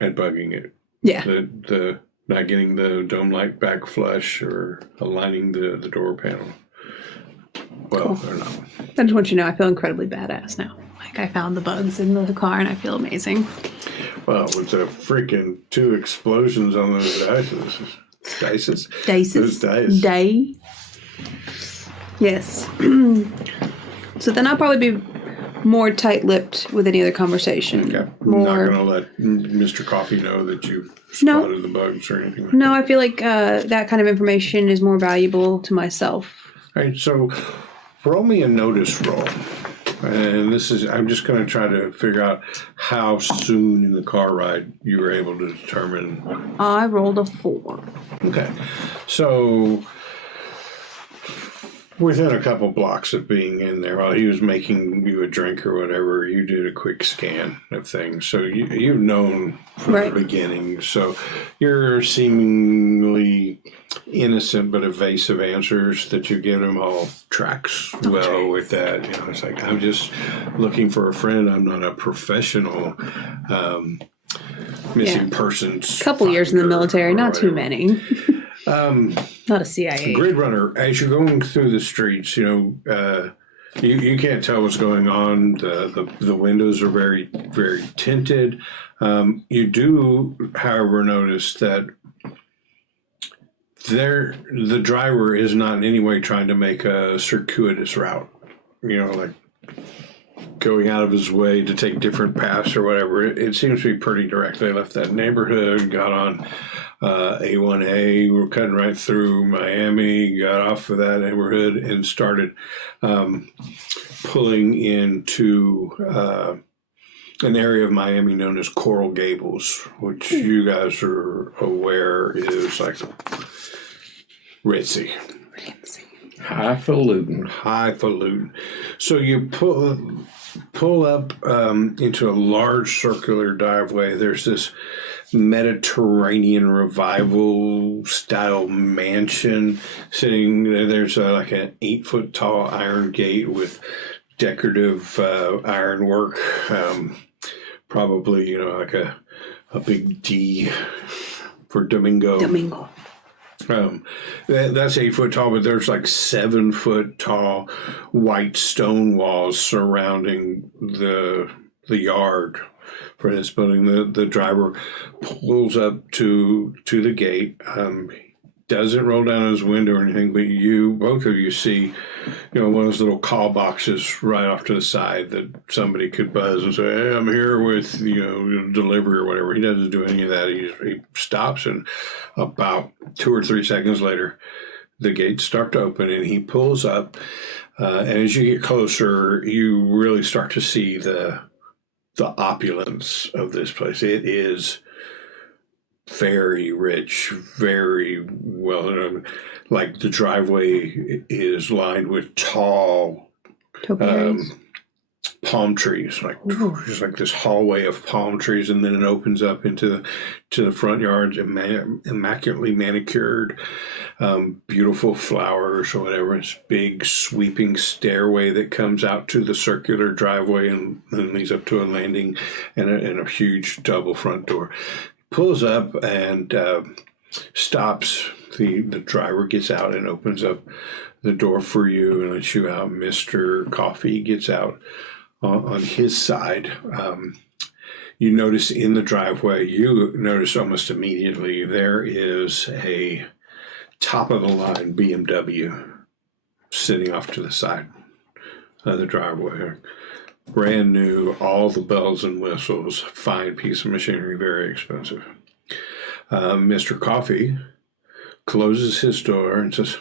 at bugging it. Yeah. The not getting the dome light back flush or aligning the door panel. Well, Cool. or not. I just want you to know I feel incredibly badass now. I found the bugs in the car and I feel amazing. Well, with the freaking 2 explosions on those dices. Those dice. Day. Yes. So then I'll probably be more tight-lipped with any other conversation. Okay. I'm not going to let Mr. Coffee know that you spotted the bugs or anything like No, I feel like that kind of information is more valuable to myself. that. All right, so roll me a notice roll. And I'm just going to try to figure out how soon in the car ride you were able to determine. I rolled a 4. Okay. So within a couple blocks of being in there, while he was making you a drink or whatever, you did a quick scan of things. So you've known from the beginning. So you're seemingly innocent but evasive answers that you give him all tracks well with that. You know, it's like, I'm just looking for a friend. I'm not a professional missing persons. Couple years in the military, not too many. Not a CIA. GRIDRUNNER, as you're going through the streets, you know, you can't tell what's going on. The windows are very, very tinted. You do, however, notice that the driver is not in any way trying to make a circuitous route. You know, like going out of his way to take different paths or whatever. It seems to be pretty direct. They left that neighborhood, got on A1A, were cutting right through Miami, got off of that neighborhood and started pulling into an area of Miami known as Coral Gables, which you guys are aware is like ritzy. Highfalutin. So you pull up into a large circular driveway. There's this Mediterranean revival style mansion sitting there. There's like an 8-foot tall iron gate with decorative ironwork. Probably, you know, like a big D for Domingo. That's 8 foot tall, but there's like 7 foot tall white stone walls surrounding the yard for this building. The driver pulls up to the gate. Doesn't roll down his window or anything, but both of you see, you know, one of those little call boxes right off to the side that somebody could buzz and say, "Hey, I'm here with, you know, delivery," or whatever. He doesn't do any of that. He stops, and about 2 or 3 seconds later, the gates start to open, and he pulls up. And as you get closer, you really start to see the opulence of this place. It is very rich, very well. Like the driveway is lined with tall palm trees, like just like this hallway of palm trees, and then it opens up into the front yard, immaculately manicured, beautiful flowers or whatever. It's big sweeping stairway that comes out to the circular driveway and then leads up to a landing and a huge double front door. Pulls up and stops. The driver gets out and opens up the door for you and lets you out. Mr. Coffee gets out on his side. You notice in the driveway, you notice almost immediately, there is a top-of-the-line BMW sitting off to the side of the driveway. Brand new, all the bells and whistles, fine piece of machinery, very expensive. Mr. Coffee closes his door and says,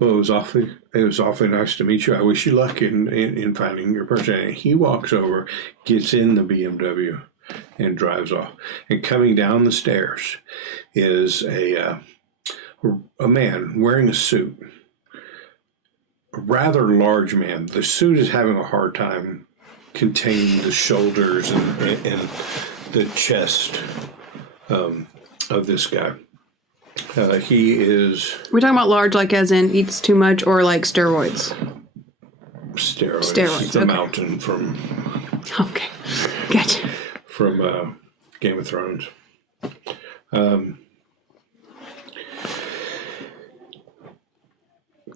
"Well, it was awfully nice to meet you. I wish you luck in finding your person." And he walks over, gets in the BMW, and drives off. And coming down the stairs is a man wearing a suit, a rather large man. The suit is having a hard time containing the shoulders and the chest of this guy. He is... We're talking about large, like as in eats too much, or like steroids? Steroids. The mountain from... Okay, gotcha. From Game of Thrones.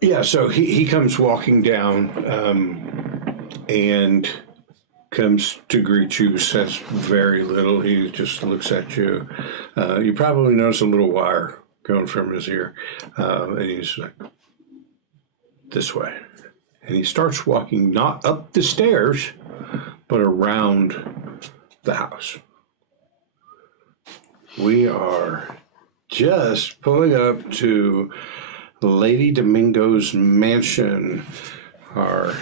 Yeah, so he comes walking down and comes to greet you, says very little. He just looks at you. You probably notice a little wire going from his ear. And he's like, "This way." And he starts walking not up the stairs, but around the house. We are just pulling up to Lady Domingo's mansion. Our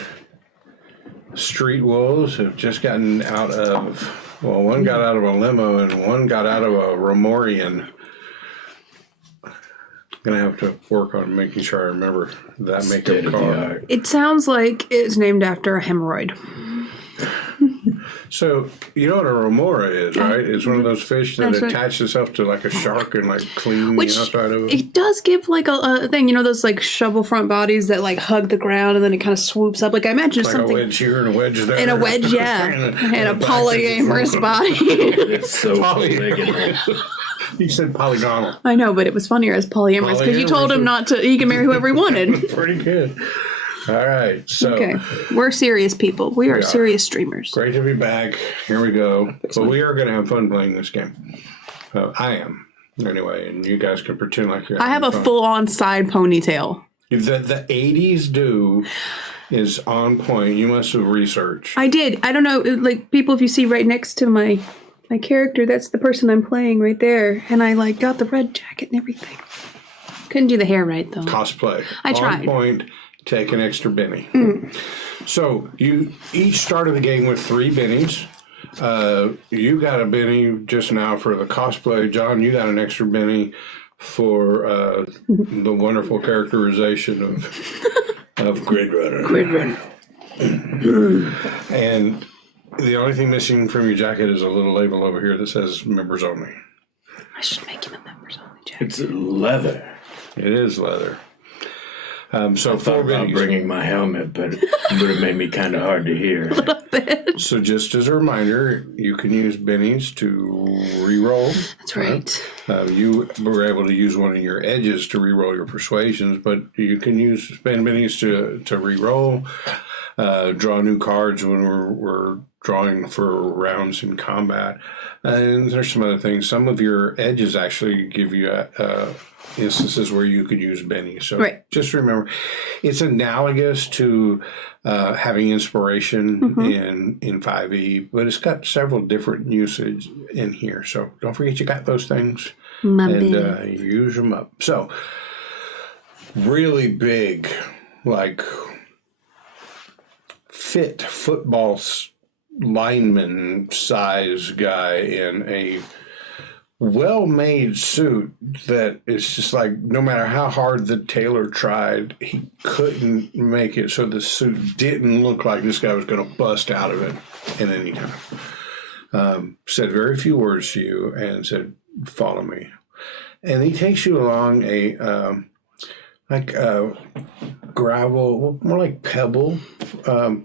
Street Wolves have just gotten out of, well, one got out of a limo and one got out of a Romorian. Gonna have to work on making sure I remember that makeup car. It sounds like it's named after a hemorrhoid. So, you know what a remora is, right? It's one of those fish that attach itself to like a shark and like clean the outside of it. It does give like a thing, you know, those like shovel front bodies that like hug the ground and then it kind of swoops up. Like I imagine like something. A wedge here and a wedge there. And a wedge, yeah. and a polyamorous body. It's so You said polygonal. I know, but it was funnier as polyamorous because you told him not to, he can marry whoever he wanted. Pretty good. All right, so. Okay, we're serious people. We are serious streamers. Great to be back. Here we go. But we are going to have fun playing this game. I am, anyway, and you guys can pretend like you're I have a full-on side ponytail. The 80s do is on point. You must have researched. I did. I don't know, like, people, if you see right next to my character, that's the person I'm playing right there. And I, like, got the red jacket and everything. Couldn't do the hair right, though. Cosplay. I tried. On point. Take an extra Benny. So you each started the game with 3 bennies. You got a Benny just now for the cosplay. John, you got an extra Benny for the wonderful characterization of GRIDRUNNER. And the only thing missing from your jacket is a little label over here that says members only. I should make him a members only jacket. It's leather. It is leather. So I thought about bringing my helmet, but it would have made me kind of hard to hear. So just as a reminder, you can use bennies to re-roll. That's right. You were able to use one of your edges to re-roll your persuasions, but you can spend bennies to re-roll, draw new cards when we're drawing for rounds in combat. And there's some other things. Some of your edges actually give you instances where you could use bennies. So just remember, it's analogous to having inspiration in 5e, but it's got several different usage in here. So don't forget you got those things and use them up. So really big, like fit football lineman size guy in a well-made suit that is just like, no matter how hard the tailor tried, he couldn't make it so the suit didn't look like this guy was going to bust out of it at any time. Said very few words to you and said, follow me. And he takes you along a gravel, more like pebble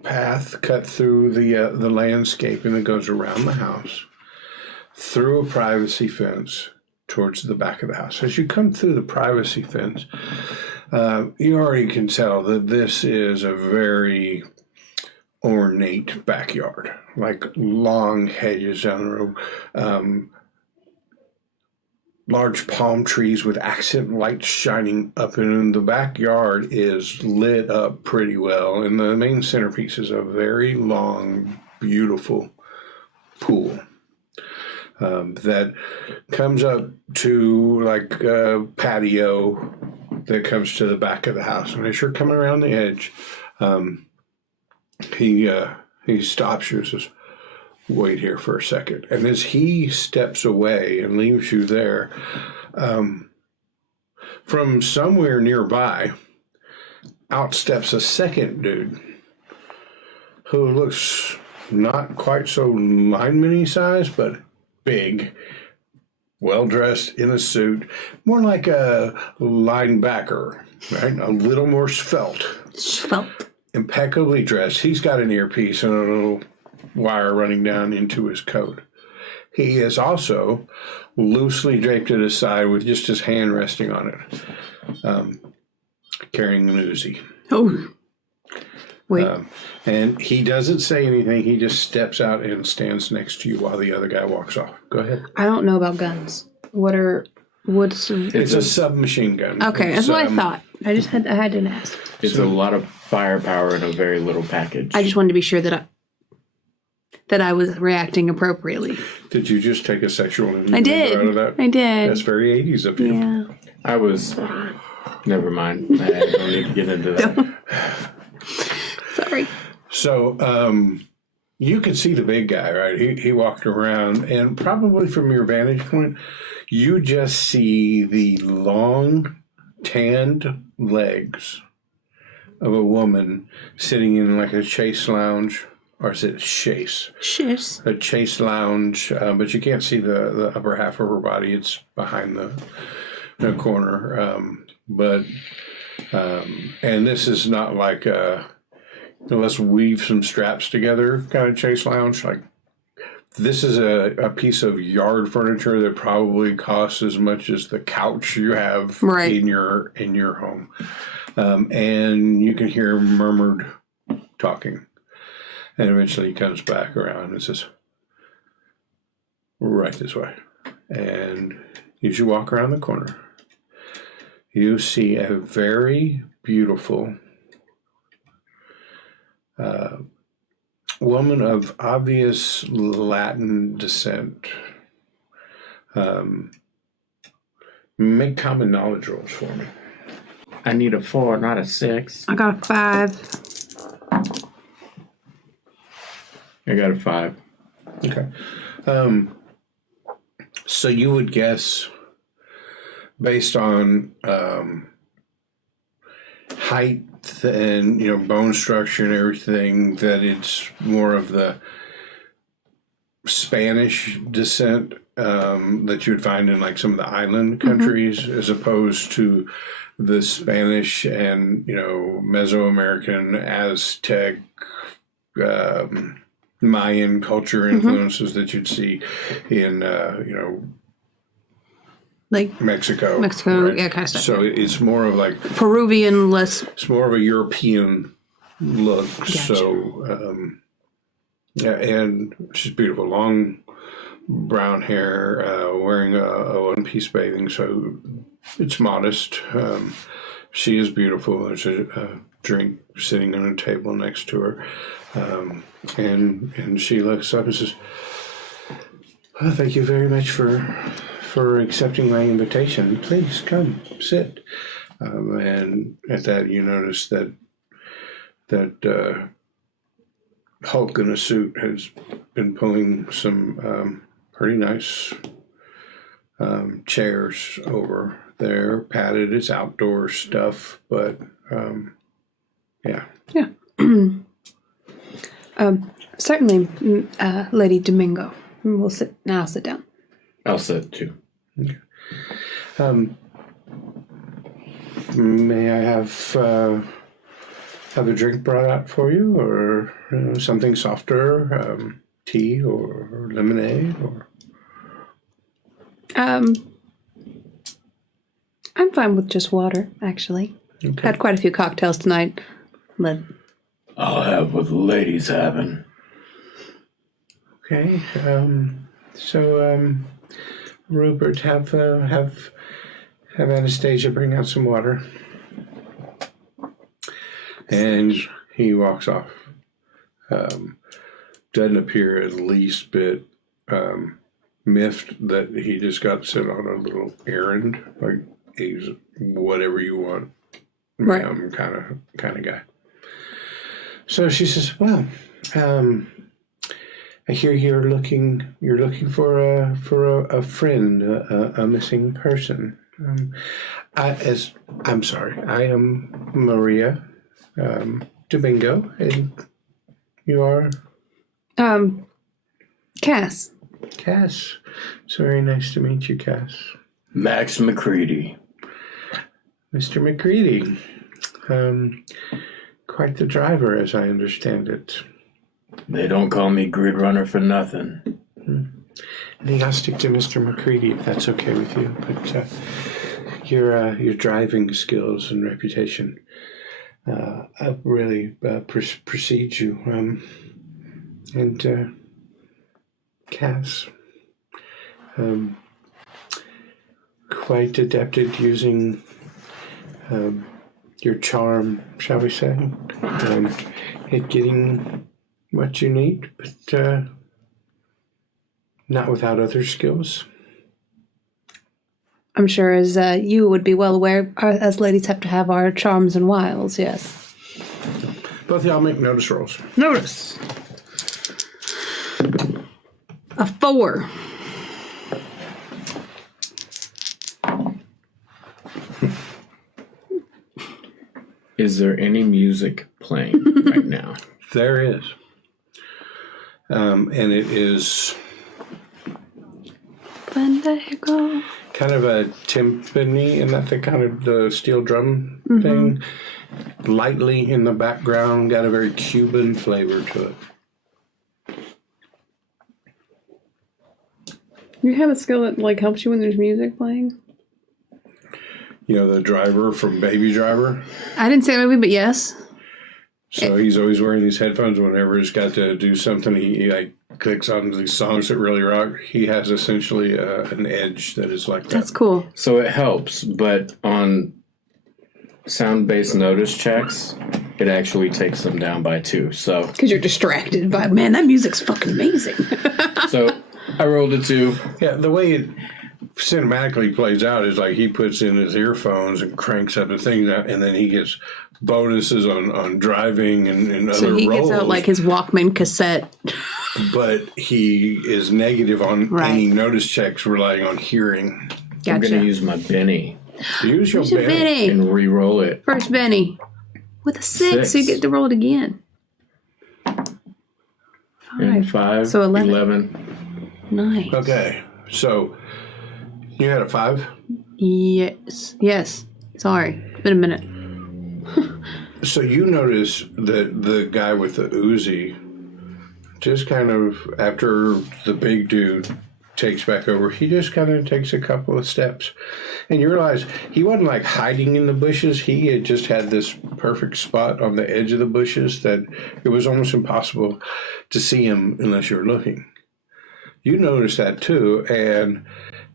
path cut through the landscape, and it goes around the house, through a privacy fence towards the back of the house. As you come through the privacy fence, you already can tell that this is a very ornate backyard, like long hedges down the road, large palm trees with accent lights shining up, and the backyard is lit up pretty well. And the main centerpiece is a very long, beautiful pool that comes up to like a patio that comes to the back of the house. And as you're coming around the edge, he stops you and says, wait here for a second. And as he steps away and leaves you there, from somewhere nearby, out steps a second dude who looks not quite so lineman-y size, but big, well-dressed in a suit, more like a linebacker, right? A little more svelte. Impeccably dressed. He's got an earpiece and a little wire running down into his coat. He is also loosely draped at his side with just his hand resting on it, carrying an Uzi. Oh, wait. And he doesn't say anything. He just steps out and stands next to you while the other guy walks off. Go ahead. I don't know about guns. It's a submachine gun. Okay, that's what I thought. I had to ask. It's a lot of firepower in a very little package. I just wanted to be sure that I was reacting appropriately. Did you just take a sexual I did. out of that? I did. That's very 80s of you. Yeah. I was... Never mind. I don't need to get into that. Sorry. So you could see the big guy, right? He walked around, and probably from your vantage point, you just see the long, tanned legs of a woman sitting in like a chase lounge, or is it chase? Chase. A chase lounge, but you can't see the upper half of her body. It's behind the corner. And this is not like let's weave some straps together kind of chase lounge. Like, this is a piece of yard furniture that probably costs as much as the couch you have in your home. And you can hear murmured talking. And eventually he comes back around and says, right this way. And as you walk around the corner, you see a very beautiful woman of obvious Latin descent. Make common knowledge rolls for me. I need a 4, not a 6. I got a 5. I got a 5. Okay. So you would guess, based on height and bone structure and everything, that it's more of the Spanish descent that you would find in like some of the island countries, as opposed to the Spanish and Mesoamerican, Aztec, Mayan culture influences that you'd see in like Mexico, right? Yeah, kind of stuff. So it's more of like Peruvian, less. It's more of a European look. Gotcha. So yeah, and she's beautiful, long brown hair, wearing a one-piece bathing suit. It's modest. She is beautiful. There's a drink sitting on a table next to her, and she looks up and says, "Well, thank you very much for accepting my invitation. Please come sit." And at that, you notice that Hulk in a suit has been pulling some pretty nice chairs over there. Padded, it's outdoor stuff, but yeah. Yeah. Certainly, Lady Domingo. We'll sit. Now I'll sit down. I'll sit too. Okay. May I have a drink brought out for you, or something softer, tea or lemonade, or? I'm fine with just water, actually. Okay. Had quite a few cocktails tonight. I'll have what the ladies having. Okay. So, Rupert, have Anastasia bring out some water. And he walks off. Doesn't appear at least bit miffed that he just got sent on a little errand. Like, he's whatever you want, right? Kind of guy. So she says, "Well, I hear you're looking for a friend, a missing person. I'm sorry. I am Maria Domingo, and you are Cass. Cass. It's very nice to meet you, Cass. Max McCready. Mr. McCready. Quite the driver, as I understand it. They don't call me GRIDRUNNER for nothing. I think I'll stick to Mr. McCready if that's okay with you. But your driving skills and reputation really precedes you. And Cass, quite adept at using your charm, shall we say, and at getting what you need, but not without other skills. I'm sure, as you would be well aware, as ladies have to have our charms and wiles, yes. Both of y'all make notice rolls. Notice. A 4. Is there any music playing right now? There is. And it is kind of a timpani, and that's the kind of the steel drum thing. Lightly in the background, got a very Cuban flavor to it. You have a skill that like helps you when there's music playing? You know, the driver from Baby Driver? I didn't say movie, but yes. So he's always wearing these headphones whenever he's got to do something. He like clicks on these songs that really rock. He has essentially an edge that is like that. That's cool. So it helps, but on sound-based notice checks, it actually takes them down by 2. So Because you're distracted by, man, that music's fucking amazing. so I rolled a 2. Yeah, the way it cinematically plays out is like he puts in his earphones and cranks up the things out, and then he gets bonuses on driving and other So he roles. gets out like his Walkman cassette. But he is negative on any notice checks relying on hearing. Gotcha. I'm going to use my Benny Use your Benny. Benny. and re-roll it. First Benny. With a 6, so you get to roll it again. And 5, So 11. 11. Nice. Okay, so you had a 5? Yes. Yes. Sorry. It's been a minute. So you notice that the guy with the Uzi just kind of, after the big dude takes back over, he just kind of takes a couple of steps. And you realize he wasn't like hiding in the bushes. He had just had this perfect spot on the edge of the bushes that it was almost impossible to see him unless you were looking. You notice that too, and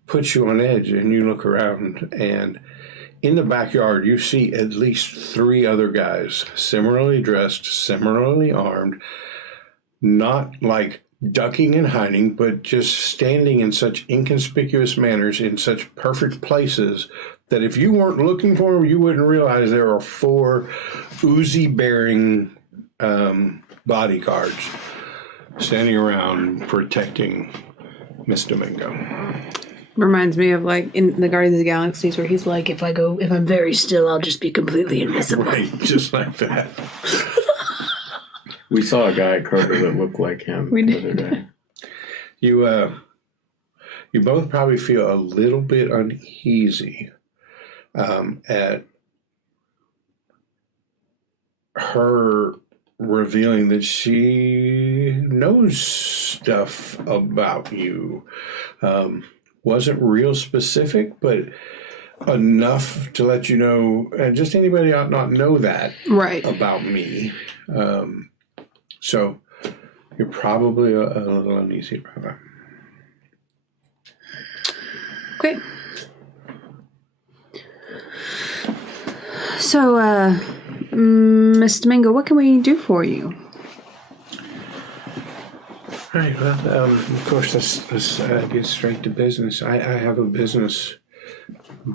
puts you on edge, and you look around, and in the backyard, you see at least 3 other guys, similarly dressed, similarly armed, not like ducking and hiding, but just standing in such inconspicuous manners in such perfect places that if you weren't looking for them, you wouldn't realize there are 4 Uzi-bearing bodyguards standing around protecting Miss Domingo. Reminds me of like in the Guardians of the Galaxies where he's like, if I'm very still, I'll just be completely invisible. Right, just like that. We saw a guy at Kroger that looked like him the other day. You both probably feel a little bit uneasy at her revealing that she knows stuff about you. Wasn't real specific, but enough to let you know, just anybody ought not know that about me. So you're probably a little uneasy about that. Okay. So, Miss Domingo, what can we do for you? Right. Well, of course, let's get straight to business. I have a business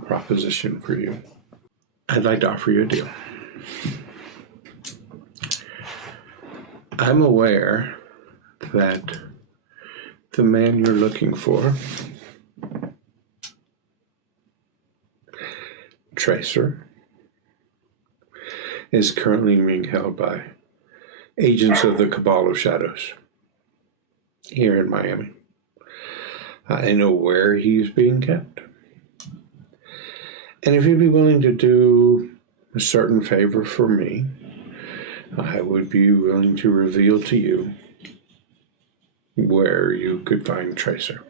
proposition for you. I'd like to offer you a deal. I'm aware that the man you're looking for, Tracer, is currently being held by agents of the Cabal of Shadows here in Miami. I know where he's being kept. And if you'd be willing to do a certain favor for me, I would be willing to reveal to you where you could find Tracer.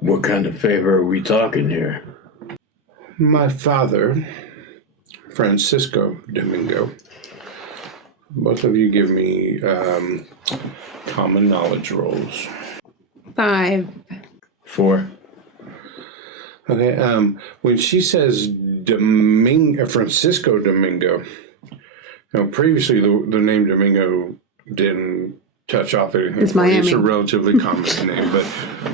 What kind of favor are we talking here? My father, Francisco Domingo, both of you give me common knowledge rolls. 5. 4. Okay, when she says Francisco Domingo, previously the name Domingo didn't touch off anything. It's Miami. It's a relatively common name, but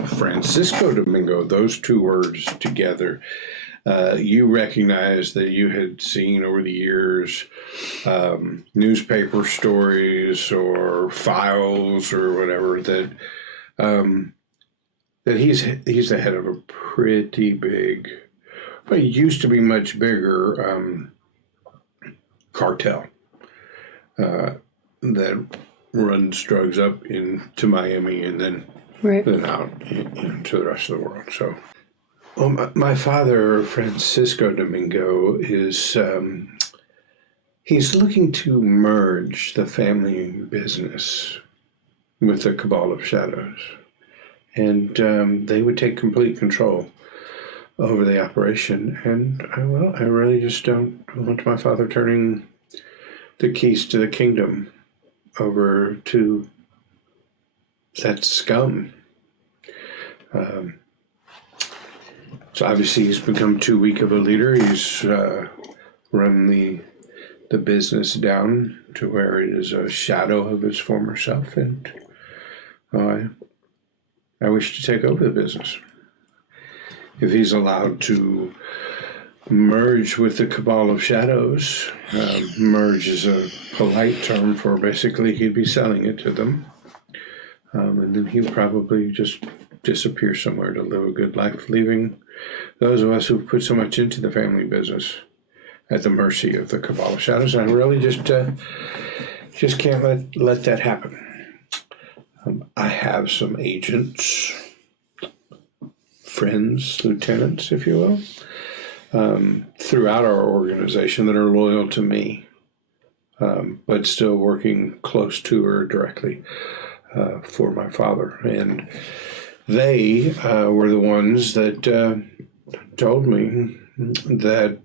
Francisco Domingo, those 2 words together, you recognize that you had seen over the years newspaper stories or files or whatever that he's the head of a pretty big, well, it used to be much bigger cartel that runs drugs up into Miami and then out into the rest of the world. So, well, my father, Francisco Domingo, is he's looking to merge the family business with the Cabal of Shadows, and they would take complete control over the operation. And I really just don't want my father turning the keys to the kingdom over to that scum. So obviously he's become too weak of a leader. He's run the business down to where it is a shadow of his former self, and I wish to take over the business. If he's allowed to merge with the Cabal of Shadows, merge is a polite term for basically he'd be selling it to them, and then he'd probably just disappear somewhere to live a good life, leaving those of us who've put so much into the family business at the mercy of the Cabal of Shadows. And I really just can't let that happen. I have some agents, friends, lieutenants, if you will, throughout our organization that are loyal to me, but still working close to or directly for my father. And they were the ones that told me that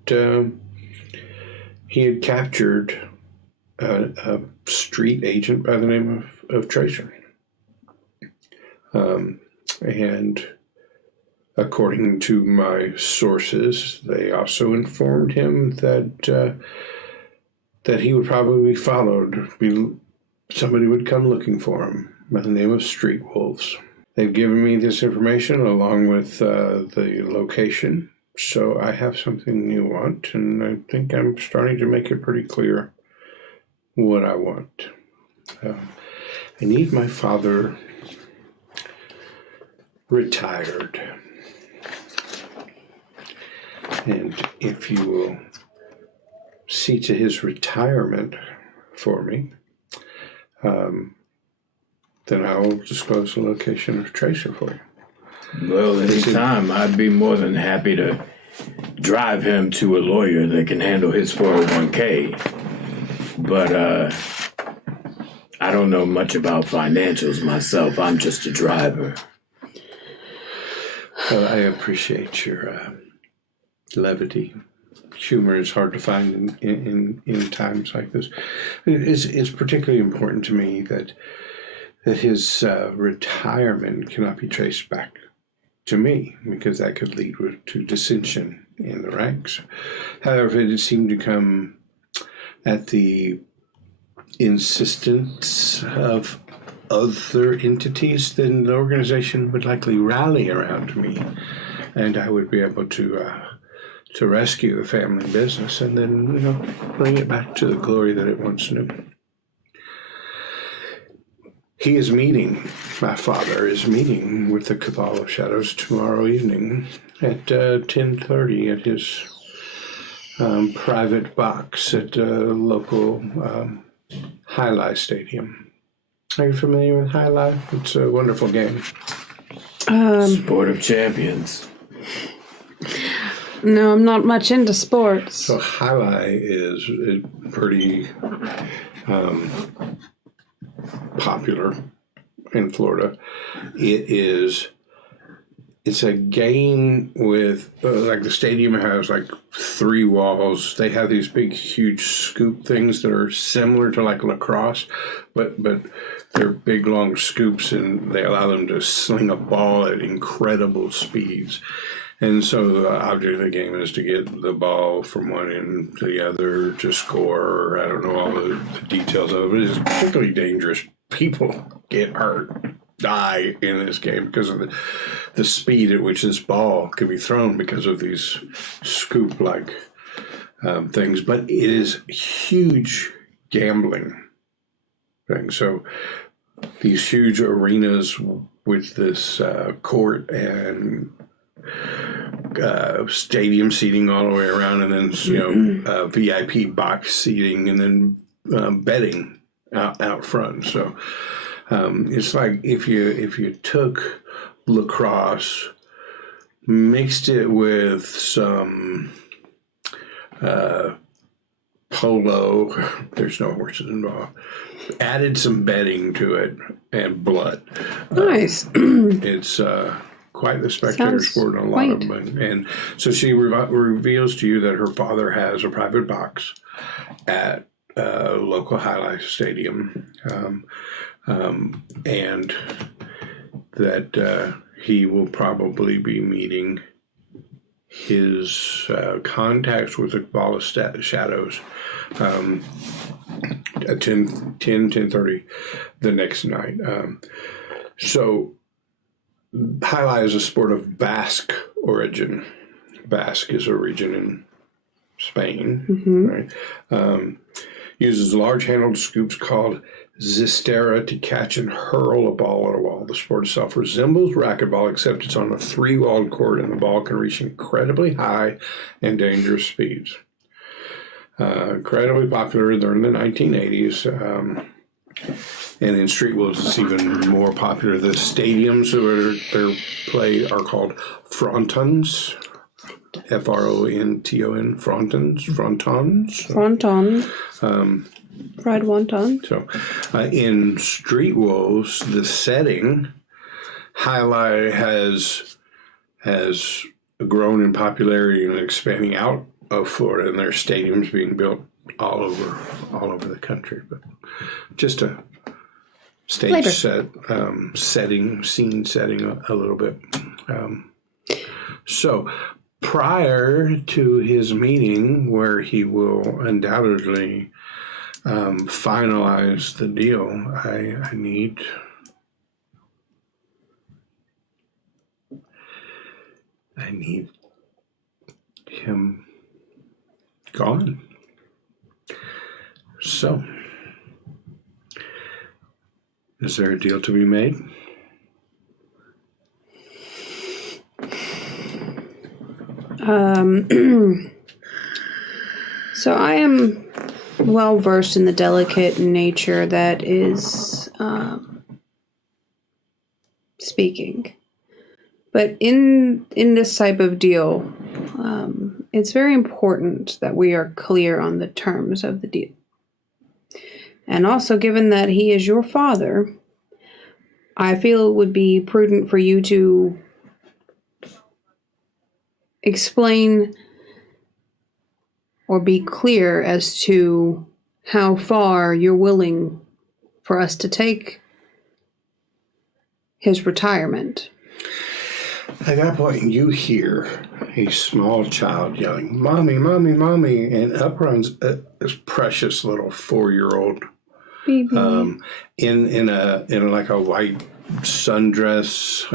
he had captured a street agent by the name of Tracer. And according to my sources, they also informed him that he would probably be followed. Somebody would come looking for him by the name of Street Wolves. They've given me this information along with the location, so I have something you want, and I think I'm starting to make it pretty clear what I want. I need my father retired. And if you will see to his retirement for me, then I will disclose the location of Tracer for you. Well, anytime, I'd be more than happy to drive him to a lawyer that can handle his 401k. But I don't know much about financials myself. I'm just a driver. Well, I appreciate your levity. Humor is hard to find in times like this. It's particularly important to me that his retirement cannot be traced back to me, because that could lead to dissension in the ranks. However, it seemed to come at the insistence of other entities, then the organization would likely rally around me, and I would be able to rescue the family business and then, bring it back to the glory that it once knew. My father is meeting with the Cabal of Shadows tomorrow evening at 10:30 at his private box at local Highlight Stadium. Are you familiar with Highlight? It's a wonderful game. Sport of champions. No, I'm not much into sports. So Highlight is pretty popular in Florida. It's a game with like the stadium has like 3 walls. They have these big, huge scoop things that are similar to like lacrosse, but they're big, long scoops, and they allow them to sling a ball at incredible speeds. And so the object of the game is to get the ball from one end to the other to score. I don't know all the details of it. It's particularly dangerous. People get hurt die in this game because of the speed at which this ball can be thrown because of these scoop-like things. But it is huge gambling thing. So these huge arenas with this court and stadium seating all the way around, and then VIP box seating, and then betting out front. So it's like if you took lacrosse, mixed it with some polo, there's no horses involved, added some betting to it, and blood. Nice. It's quite the spectator sport in a lot of them. And so she reveals to you that her father has a private box at a local highlight stadium, and that he will probably be meeting his contacts with the Cabal of Shadows at 10:30 the next night. So highlight is a sport of Basque origin. Basque is a region in Spain, right? Uses large-handled scoops called zistera to catch and hurl a ball at a wall. The sport itself resembles racquetball, except it's on a three-walled court, and the ball can reach incredibly high and dangerous speeds. Incredibly popular during the 1980s. And in Street Wolves, it's even more popular. The stadiums that play are called frontons. Fronton. Fronton. Fried wonton. So, in Street Wolves, the setting highlight has grown in popularity and expanding out of Florida, and there are stadiums being built all over the country. But just a stage scene setting a little bit. So prior to his meeting, where he will undoubtedly finalize the deal, I need him gone. So, is there a deal to be made? So I am well versed in the delicate nature that is speaking. But in this type of deal, it's very important that we are clear on the terms of the deal. And also, given that he is your father, I feel it would be prudent for you to explain or be clear as to how far you're willing for us to take his retirement. At that point, you hear a small child yelling, "Mommy, Mommy, Mommy," and up runs this precious little 4-year-old in like a white sundress,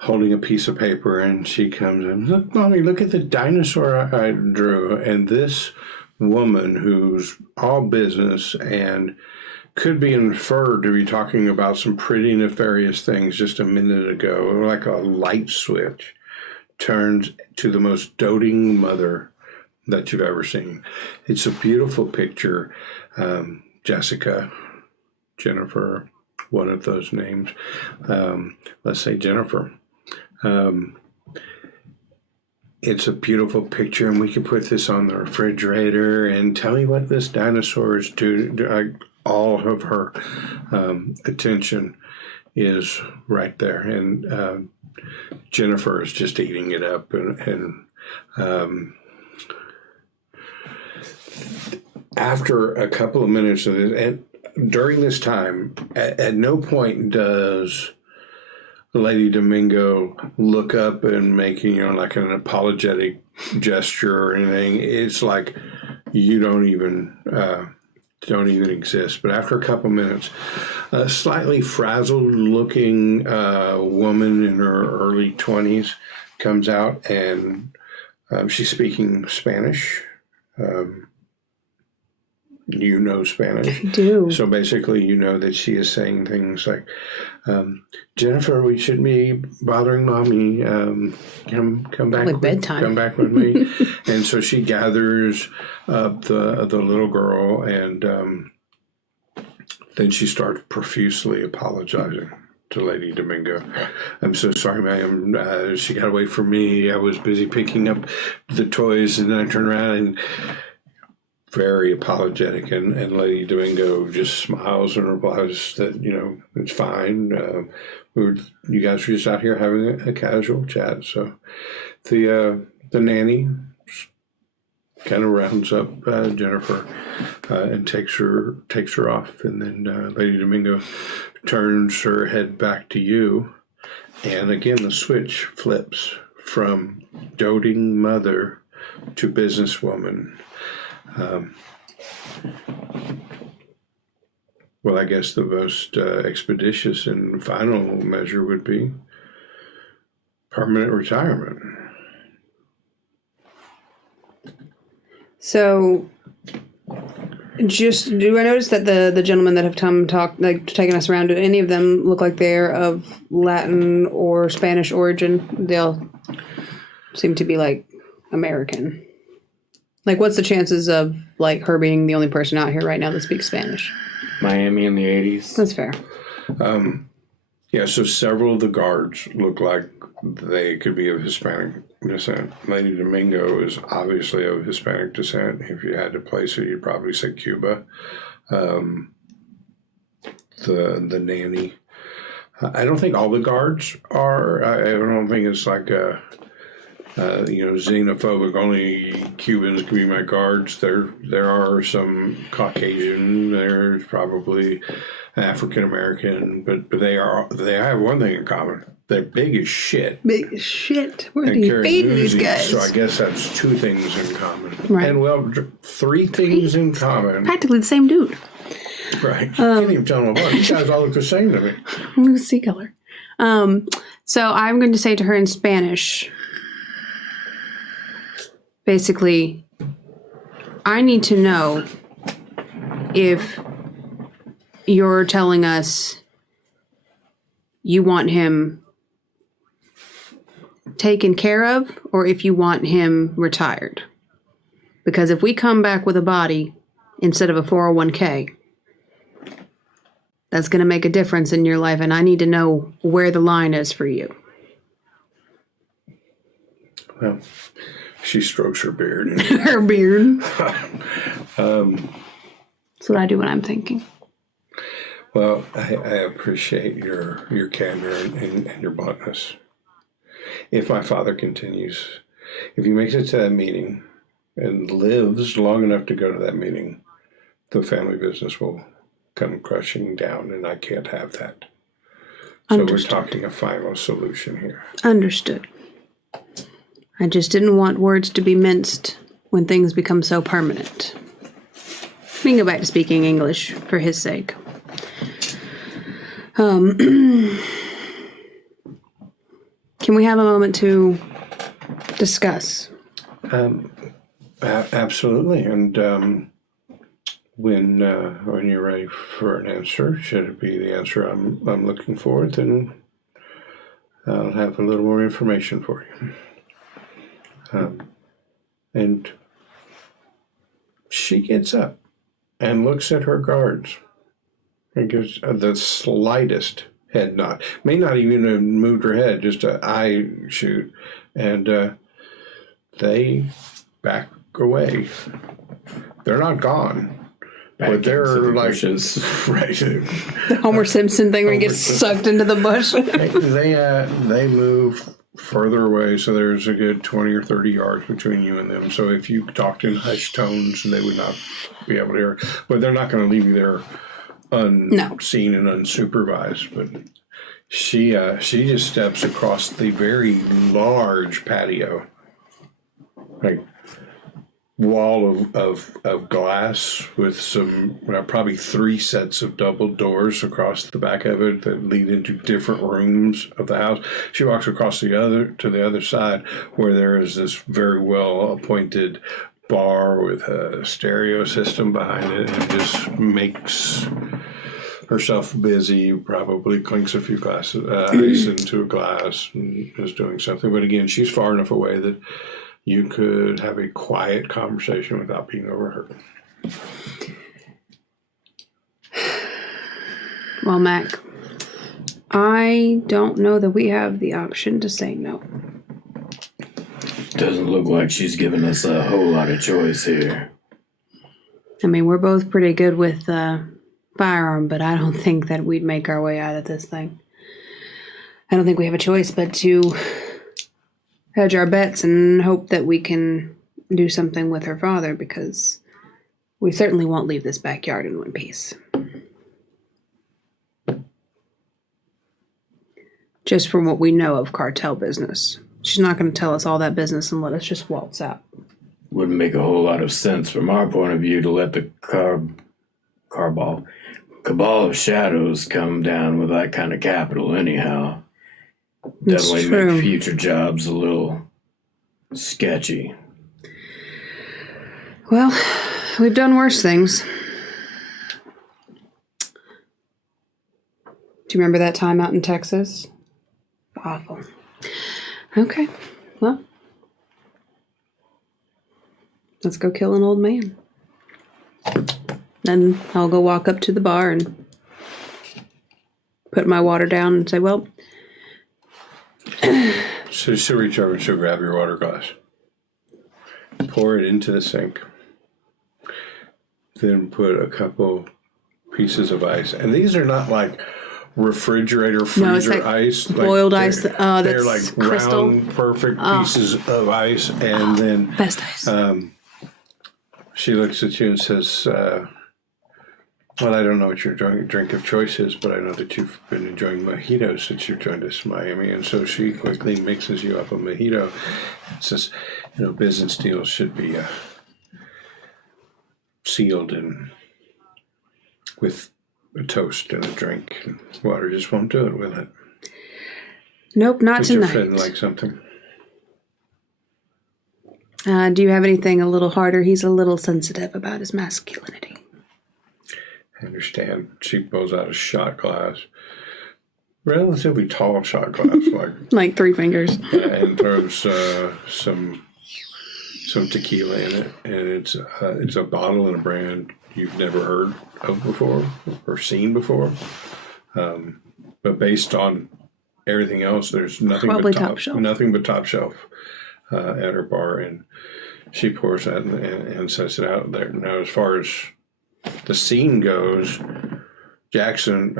holding a piece of paper, and she comes in. "Look, Mommy, look at the dinosaur I drew." And this woman, who's all business and could be inferred to be talking about some pretty nefarious things just a minute ago, like a light switch, turns to the most doting mother that you've ever seen. It's a beautiful picture. Jennifer, one of those names. Let's say Jennifer. It's a beautiful picture, and we could put this on the refrigerator and tell me what this dinosaurs do. All of her attention is right there, and Jennifer is just eating it up. And after a couple of minutes of this, and during this time, at no point does Lady Domingo look up and making, like an apologetic gesture or anything. It's like you don't even don't even exist. But after a couple minutes, a slightly frazzled-looking woman in her early 20s comes out, and she's speaking Spanish. You know Spanish. I do. So basically, you know that she is saying things like, Jennifer, we shouldn't be bothering Mommy. Come back. Like bedtime. Come back with me. And so she gathers up the little girl, and then she starts profusely apologizing to Lady Domingo. I'm so sorry, ma'am. She got away from me. I was busy picking up the toys, and then I turned around and very apologetic, and Lady Domingo just smiles and replies that, you know, it's fine. You guys were just out here having a casual chat. So the nanny kind of rounds up Jennifer and takes her off, and then Lady Domingo turns her head back to you, and again the switch flips from doting mother to businesswoman. Well, I guess the most expeditious and final measure would be permanent retirement. So, do I notice that the gentlemen that have taken us around, do any of them look like they're of Latin or Spanish origin? They all seem to be like American. Like, what's the chances of, like, her being the only person out here right now that speaks Spanish? Miami in the 80s. That's fair. Yeah, so several of the guards look like they could be of Hispanic descent. Lady Domingo is obviously of Hispanic descent. If you had to place it, you'd probably say Cuba. The nanny. I don't think all the guards are. I don't think it's like a... xenophobic. Only Cubans can be my guards. There are some Caucasian. There's probably African American, but they have one thing in common. They're big as shit. Big as shit. Where are you feeding these guys? So I guess that's two things in common. Right. And well, three things in common. Practically the same dude. Right. You can't even tell them apart. These guys all look the same to me. Lucy color. So I'm going to say to her in Spanish, basically, I need to know if you're telling us you want him taken care of or if you want him retired. Because if we come back with a body instead of a 401k, that's going to make a difference in your life, and I need to know where the line is for you. Well, she strokes her beard. Her beard. That's what I do when I'm thinking. Well, I appreciate your candor and your bluntness. If my father continues, if he makes it to that meeting and lives long enough to go to that meeting, the family business will come crushing down, and I can't have that. So Understood. we're talking a final solution here. Understood. I just didn't want words to be minced when things become so permanent. We can go back to speaking English for his sake. Can we have a moment to discuss? Absolutely. And when you're ready for an answer, should it be the answer I'm looking for, then I'll have a little more information for you. And she gets up and looks at her guards and gives the slightest head nod. May not even have moved her head, just an eye shoot. And they back away. They're not gone. But they're like, right. The Homer Simpson thing where he gets sucked into the bush. they move further away, so there's a good 20 or 30 yards between you and them. So if you talked in hushed tones, they would not be able to hear. But they're not going to leave you there unseen and unsupervised. But she just steps across the very large patio, like wall of glass with some probably 3 sets of double doors across the back of it that lead into different rooms of the house. She walks across to the other side where there is this very well appointed bar with a stereo system behind it, and just makes herself busy, probably clinks a few glasses ice into a glass and is doing something. But again, she's far enough away that you could have a quiet conversation without being overheard. Well, Mac, I don't know that we have the option to say no. Doesn't look like she's giving us a whole lot of choice here. I mean, we're both pretty good with firearm, but I don't think that we'd make our way out of this thing. I don't think we have a choice but to hedge our bets and hope that we can do something with her father, because we certainly won't leave this backyard in one piece. Just from what we know of cartel business. She's not going to tell us all that business and let us just waltz out. Wouldn't make a whole lot of sense from our point of view to let the Cabal of Shadows come down with that kind of capital anyhow. Definitely make future jobs a little sketchy. Well, we've done worse things. Do you remember that time out in Texas? Awful. Okay, well, let's go kill an old man. Then I'll go walk up to the bar and put my water down and say, well... So she'll reach over and she'll grab your water glass. Pour it into the sink. Then put a couple pieces of ice. And these are not like refrigerator, freezer it's like ice. boiled ice. They're like crystal. round, perfect pieces of ice. And then Best ice. She looks at you and says, well, I don't know what your drink of choice is, but I know that you've been enjoying mojitos since you joined us in Miami. And so she quickly mixes you up a mojito and says, business deals should be sealed and with a toast and a drink. And water just won't do it, will it? Nope, not tonight. Your friend like something? Do you have anything a little harder? He's a little sensitive about his masculinity. I understand. She pulls out a shot glass. Relatively tall shot glass, like 3 fingers. And throws some tequila in it, and it's a bottle and a brand you've never heard of before or seen before. But based on everything else, there's nothing Probably but top shelf. Nothing but top shelf at her bar, and she pours that and sets it out there. Now, as far as the scene goes, Jackson,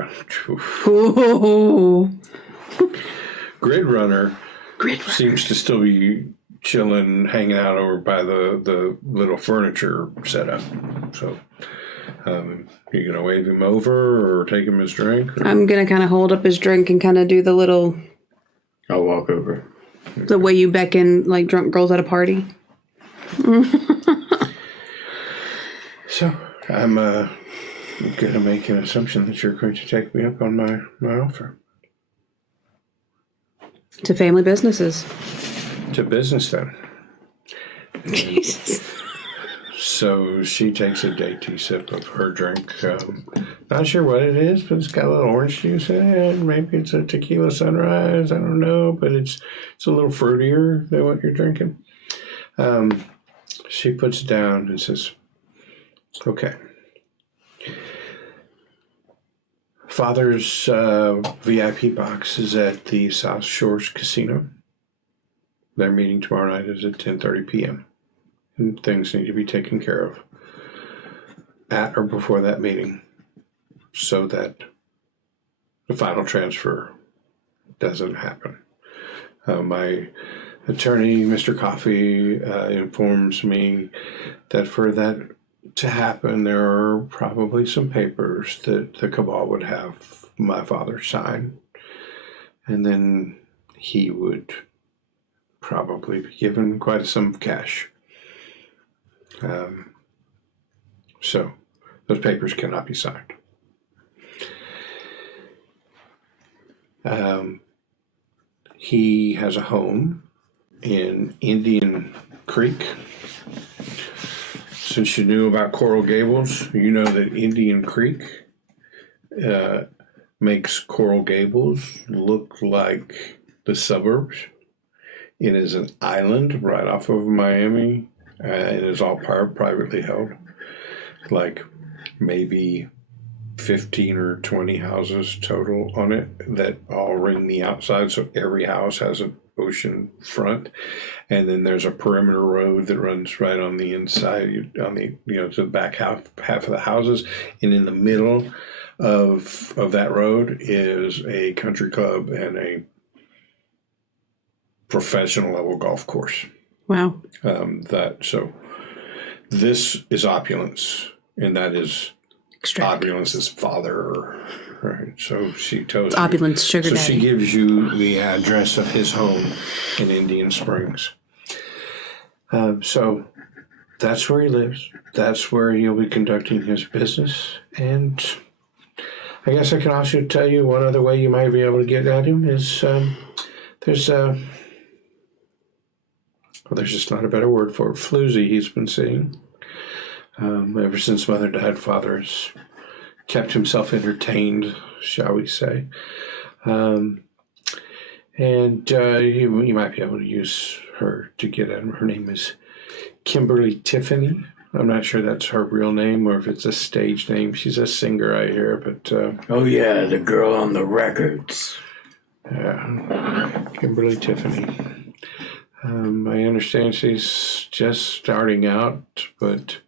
GRIDRUNNER seems to still be chilling, hanging out over by the little furniture setup. So, you gonna wave him over or take him his drink? Or? I'm gonna kind of hold up his drink and kind of do the little... I'll walk over. The way you beckon like drunk girls at a party. So, I'm going to make an assumption that you're going to take me up on my offer. To family businesses. To business, then. Jesus. So she takes a dainty sip of her drink. Not sure what it is, but it's got a little orange juice in it. Maybe it's a tequila sunrise. I don't know, but it's a little fruitier than what you're drinking. She puts it down and says, okay. Father's VIP box is at the South Shores Casino. Their meeting tomorrow night is at 10:30 p.m. And things need to be taken care of at or before that meeting so that the final transfer doesn't happen. My attorney, Mr. Coffey, informs me that for that to happen, there are probably some papers that the Cabal would have my father sign, and then he would probably be given quite a sum of cash. So those papers cannot be signed. He has a home in Indian Creek. Since you knew about Coral Gables, you know that Indian Creek makes Coral Gables look like the suburbs. It is an island right off of Miami. It is all privately held. Like maybe 15 or 20 houses total on it that all ring the outside. So every house has an ocean front. And then there's a perimeter road that runs right on the inside, on the, to the back half of the houses. And in the middle of that road is a country club and a professional level golf course. Wow. So this is opulence, and that is opulence's father. Right. So she tells it's opulence sugar daddy. So she gives you the address of his home in Indian Springs. So that's where he lives. That's where he'll be conducting his business. And I guess I can also tell you one other way you might be able to get at him is there's just not a better word for it. Floozy he's been seeing. Ever since Mother died, Father has kept himself entertained, shall we say. And you might be able to use her to get at him. Her name is Kimberly Tiffany. I'm not sure that's her real name or if it's a stage name. She's a singer, I hear, but... oh, yeah, the girl on the records. Yeah, Kimberly Tiffany. I understand she's just starting out, but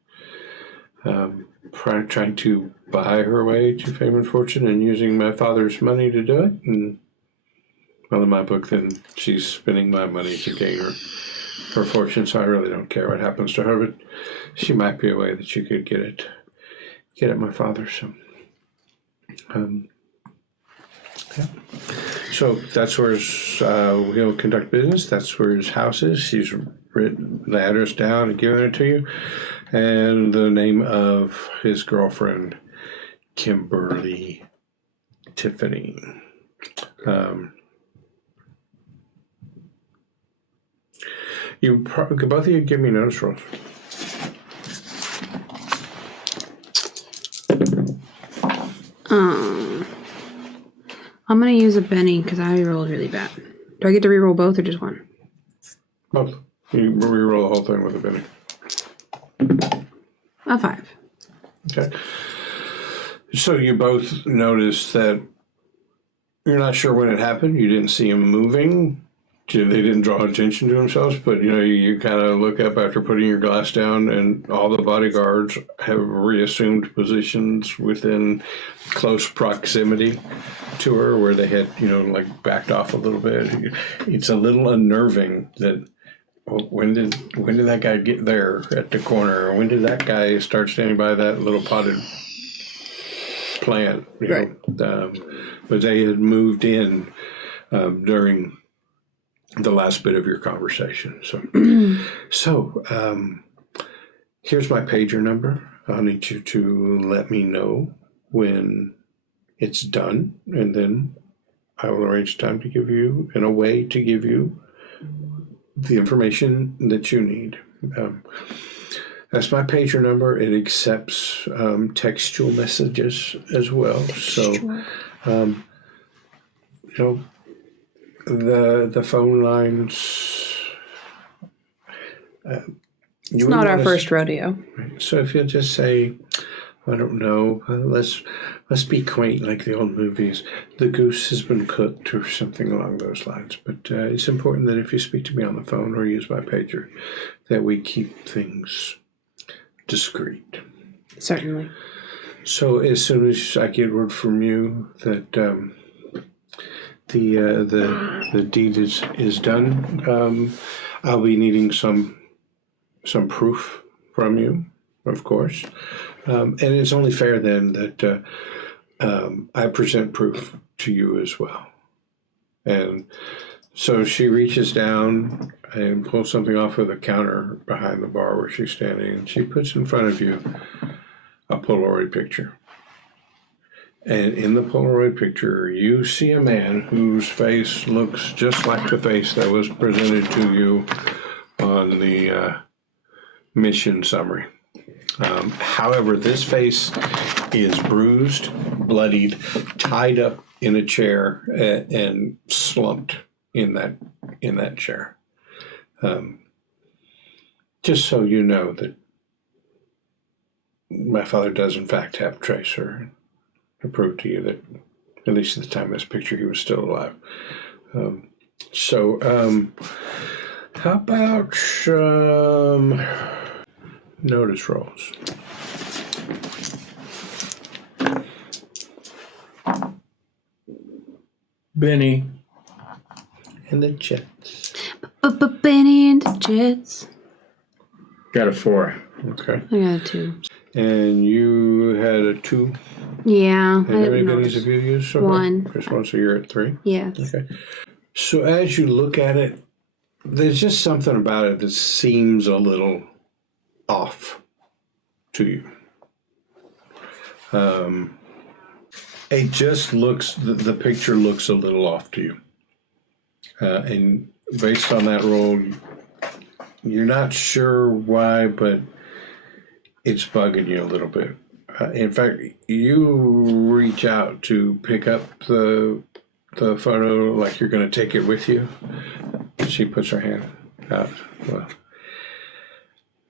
trying to buy her way to fame and fortune and using my father's money to do it. And, well, in my book, then she's spending my money to gain her fortune, so I really don't care what happens to her, but she might be a way that you could get at my father. So, yeah. So that's where he'll conduct business. That's where his house is. She's written the address down and given it to you. And the name of his girlfriend, Kimberly Tiffany. Both of you give me notice rolls. I'm going to use a Benny because I rolled really bad. Do I get to reroll both or just one? Both. You reroll the whole thing with a Benny. A 5. Okay. So you both noticed that you're not sure when it happened. You didn't see him moving. They didn't draw attention to themselves, but you kind of look up after putting your glass down, and all the bodyguards have reassumed positions within close proximity to her, where they had backed off a little bit. It's a little unnerving that when did that guy get there at the corner, or when did that guy start standing by that little potted plant? Right. But they had moved in during the last bit of your conversation. So here's my pager number. I'll need you to let me know when it's done, and then I will arrange time to give you, and a way to give you the information that you need. That's my pager number. It accepts textual messages as well. So, the phone lines. It's not our first rodeo. Right. So if you'll just say, I don't know, let's be quaint like the old movies. The goose has been cooked or something along those lines. But it's important that if you speak to me on the phone or use my pager, that we keep things discreet. Certainly. So as soon as I get word from you that the deed is done, I'll be needing some proof from you, of course. And it's only fair then that I present proof to you as well. And So she reaches down and pulls something off of the counter behind the bar where she's standing, and she puts in front of you a Polaroid picture. And in the Polaroid picture, you see a man whose face looks just like the face that was presented to you on the mission summary. However, this face is bruised, bloodied, tied up in a chair, and slumped in that chair. Just so you know that my father does in fact have Tracer, to prove to you that at least at the time of this picture he was still alive. How about notice rolls? Benny. And the Jets. Benny and the Jets. Got a 4. Okay. I got a 2. And you had a 2. Yeah. And how many bennies have you used so far? 1. Just 1, so you're at 3? Yes. Okay. So as you look at it, there's just something about it that seems a little off to you. It just looks, the picture looks a little off to you. And based on that roll, you're not sure why, but it's bugging you a little bit. In fact, you reach out to pick up the photo like you're going to take it with you. She puts her hand out. Well,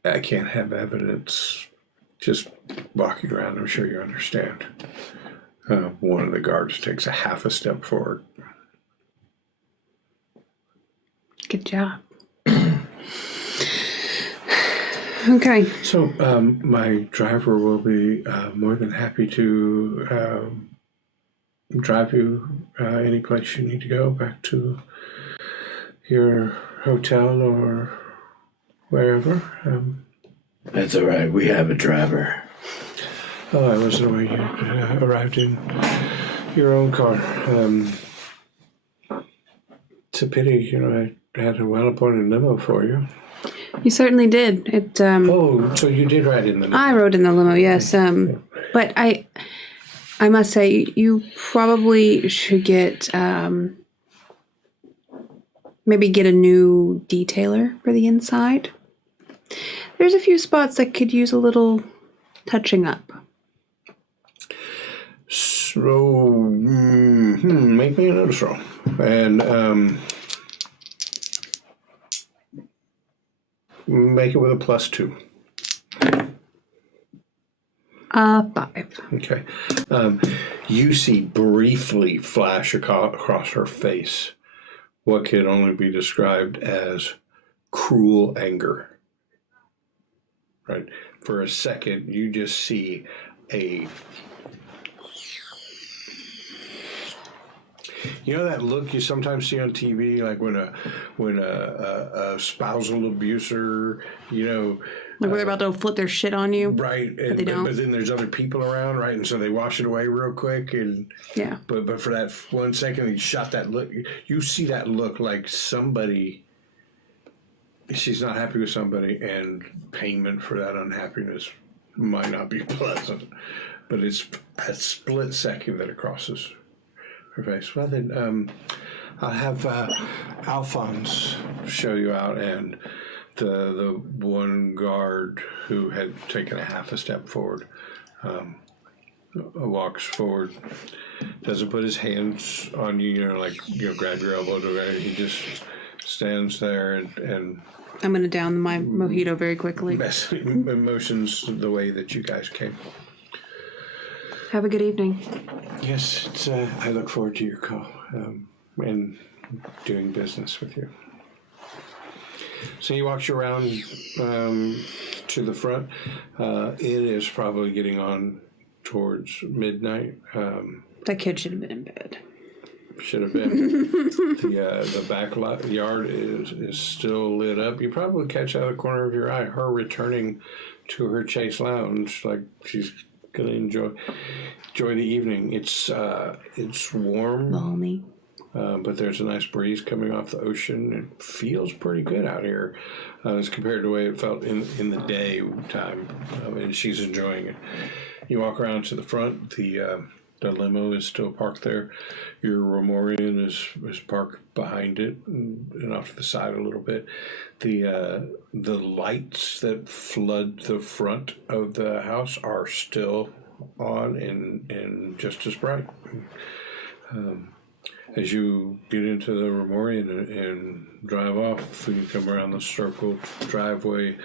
I can't have evidence just walking around. I'm sure you understand. One of the guards takes a half a step forward. Good job. Okay. So my driver will be more than happy to drive you any place you need to go, back to your hotel or wherever. That's all right. We have a driver. Oh, I wasn't aware you arrived in your own car. It's a pity, I had a well-appointed limo for you. You certainly did. It. Oh, so you did ride in the limo. I rode in the limo, yes. But I must say, you probably should get maybe get a new detailer for the inside. There's a few spots that could use a little touching up. So, make me a notice roll. And make it with a +2. 5. Okay. You see briefly flash across her face what can only be described as cruel anger. Right? For a second, you just see that look you sometimes see on TV, like when a spousal abuser, Like they're about to flip their shit on you. right? But they don't. But then there's other people around, right? And so they wash it away real quick, and Yeah. But for that 1 second, he shot that look. You see that look like somebody. She's not happy with somebody, and payment for that unhappiness might not be pleasant. But it's a split second that it crosses her face. Well, then I'll have Alphonse show you out, and the one guard who had taken a half a step forward walks forward, doesn't put his hands on you, grab your elbow. He just stands there and I'm going to down my mojito very quickly. motions the way that you guys came. Have a good evening. Yes, I look forward to your call and doing business with you. So he walks you around to the front. It is probably getting on towards midnight. That kid should have been in bed. Should have been. The back yard is still lit up. You probably catch out of the corner of your eye her returning to her Chase Lounge, like she's gonna enjoy the evening. It's warm. Balmy. but there's a nice breeze coming off the ocean. It feels pretty good out here as compared to the way it felt in the daytime, and she's enjoying it. You walk around to the front, the limo is still parked there. Your Romorian is parked behind it and off to the side a little bit. The lights that flood the front of the house are still on and just as bright. As you get into the Romorian and drive off, you come around the circle driveway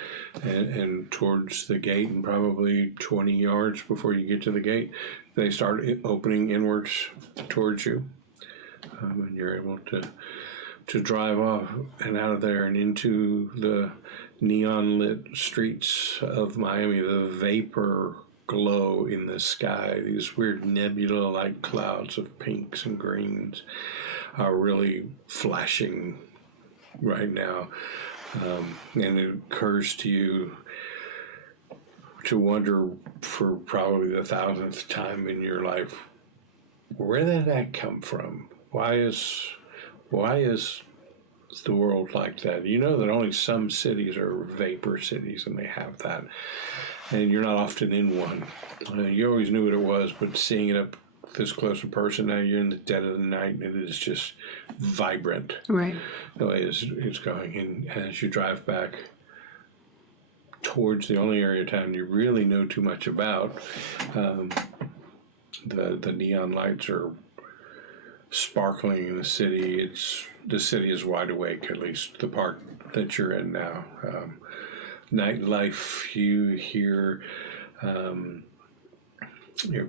and towards the gate, and probably 20 yards before you get to the gate, they start opening inwards towards you. And you're able to drive off and out of there and into the neon lit streets of Miami, the vapor glow in the sky, these weird nebula-like clouds of pinks and greens are really flashing right now. And it occurs to you to wonder for probably the 1,000th time in your life, where did that come from? Why is the world like that? You know that only some cities are vapor cities, and they have that. And you're not often in one. You always knew what it was, but seeing it up this close in person, now you're in the dead of the night, and it is just vibrant. Right. The way it's going. And as you drive back towards the only area of town you really know too much about, the neon lights are sparkling in the city. The city is wide awake, at least the part that you're in now. Nightlife, you hear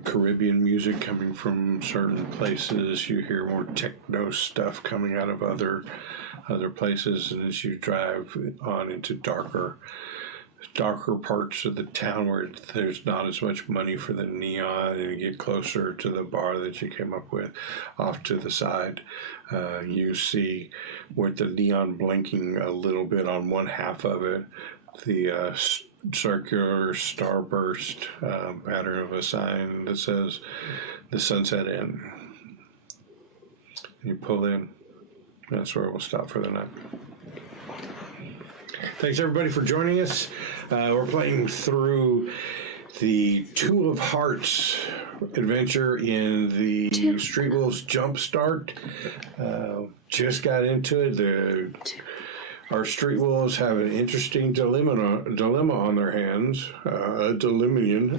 Caribbean music coming from certain places. You hear more techno stuff coming out of other places, and as you drive on into darker parts of the town where there's not as much money for the neon, and you get closer to the bar that you came up with off to the side, you see with the neon blinking a little bit on one half of it, the circular starburst pattern of a sign that says the Sunset Inn. You pull in. That's where we'll stop for the night. Thanks everybody for joining us. We're playing through the Two of Hearts adventure in the Street Wolves Jumpstart. Just got into it. Our Street Wolves have an interesting dilemma on their hands. A dilemmian.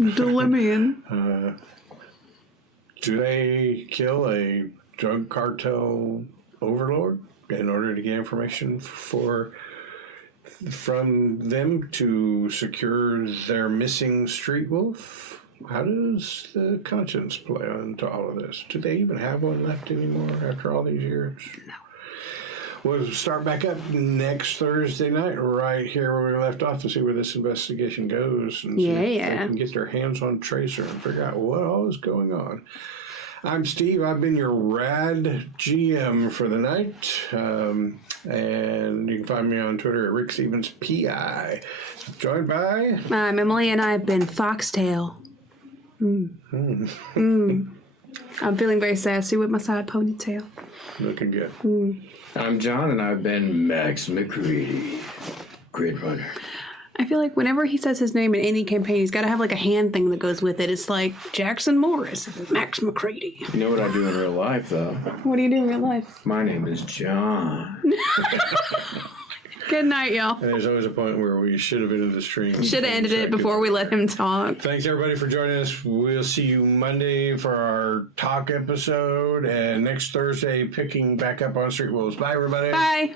Do they kill a drug cartel overlord in order to get information from them to secure their missing street wolf? How does the conscience play into all of this? Do they even have one left anymore after all these years? No. We'll start back up next Thursday night right here where we left off to see where this investigation goes and see if they can get their hands on Tracer and figure out what all is going on. I'm Steve. I've been your rad GM for the night. And you can find me on Twitter at Rick Stevens PI. Joined by... I'm Emily, and I've been Foxtail. I'm feeling very sassy with my side ponytail. Looking good. I'm John, and I've been Max McCready, Gridrunner. I feel like whenever he says his name in any campaign, he's got to have like a hand thing that goes with it. It's like Jackson Morris, Max McCready. You know what I do in real life, though? What do you do in real life? My name is John. Good night, y'all. And there's always a point where we should have ended the stream. Should have ended it before we let him talk. Thanks, everybody, for joining us. We'll see you Monday for our talk episode, and next Thursday, picking back up on Street Wolves. Bye, everybody. Bye.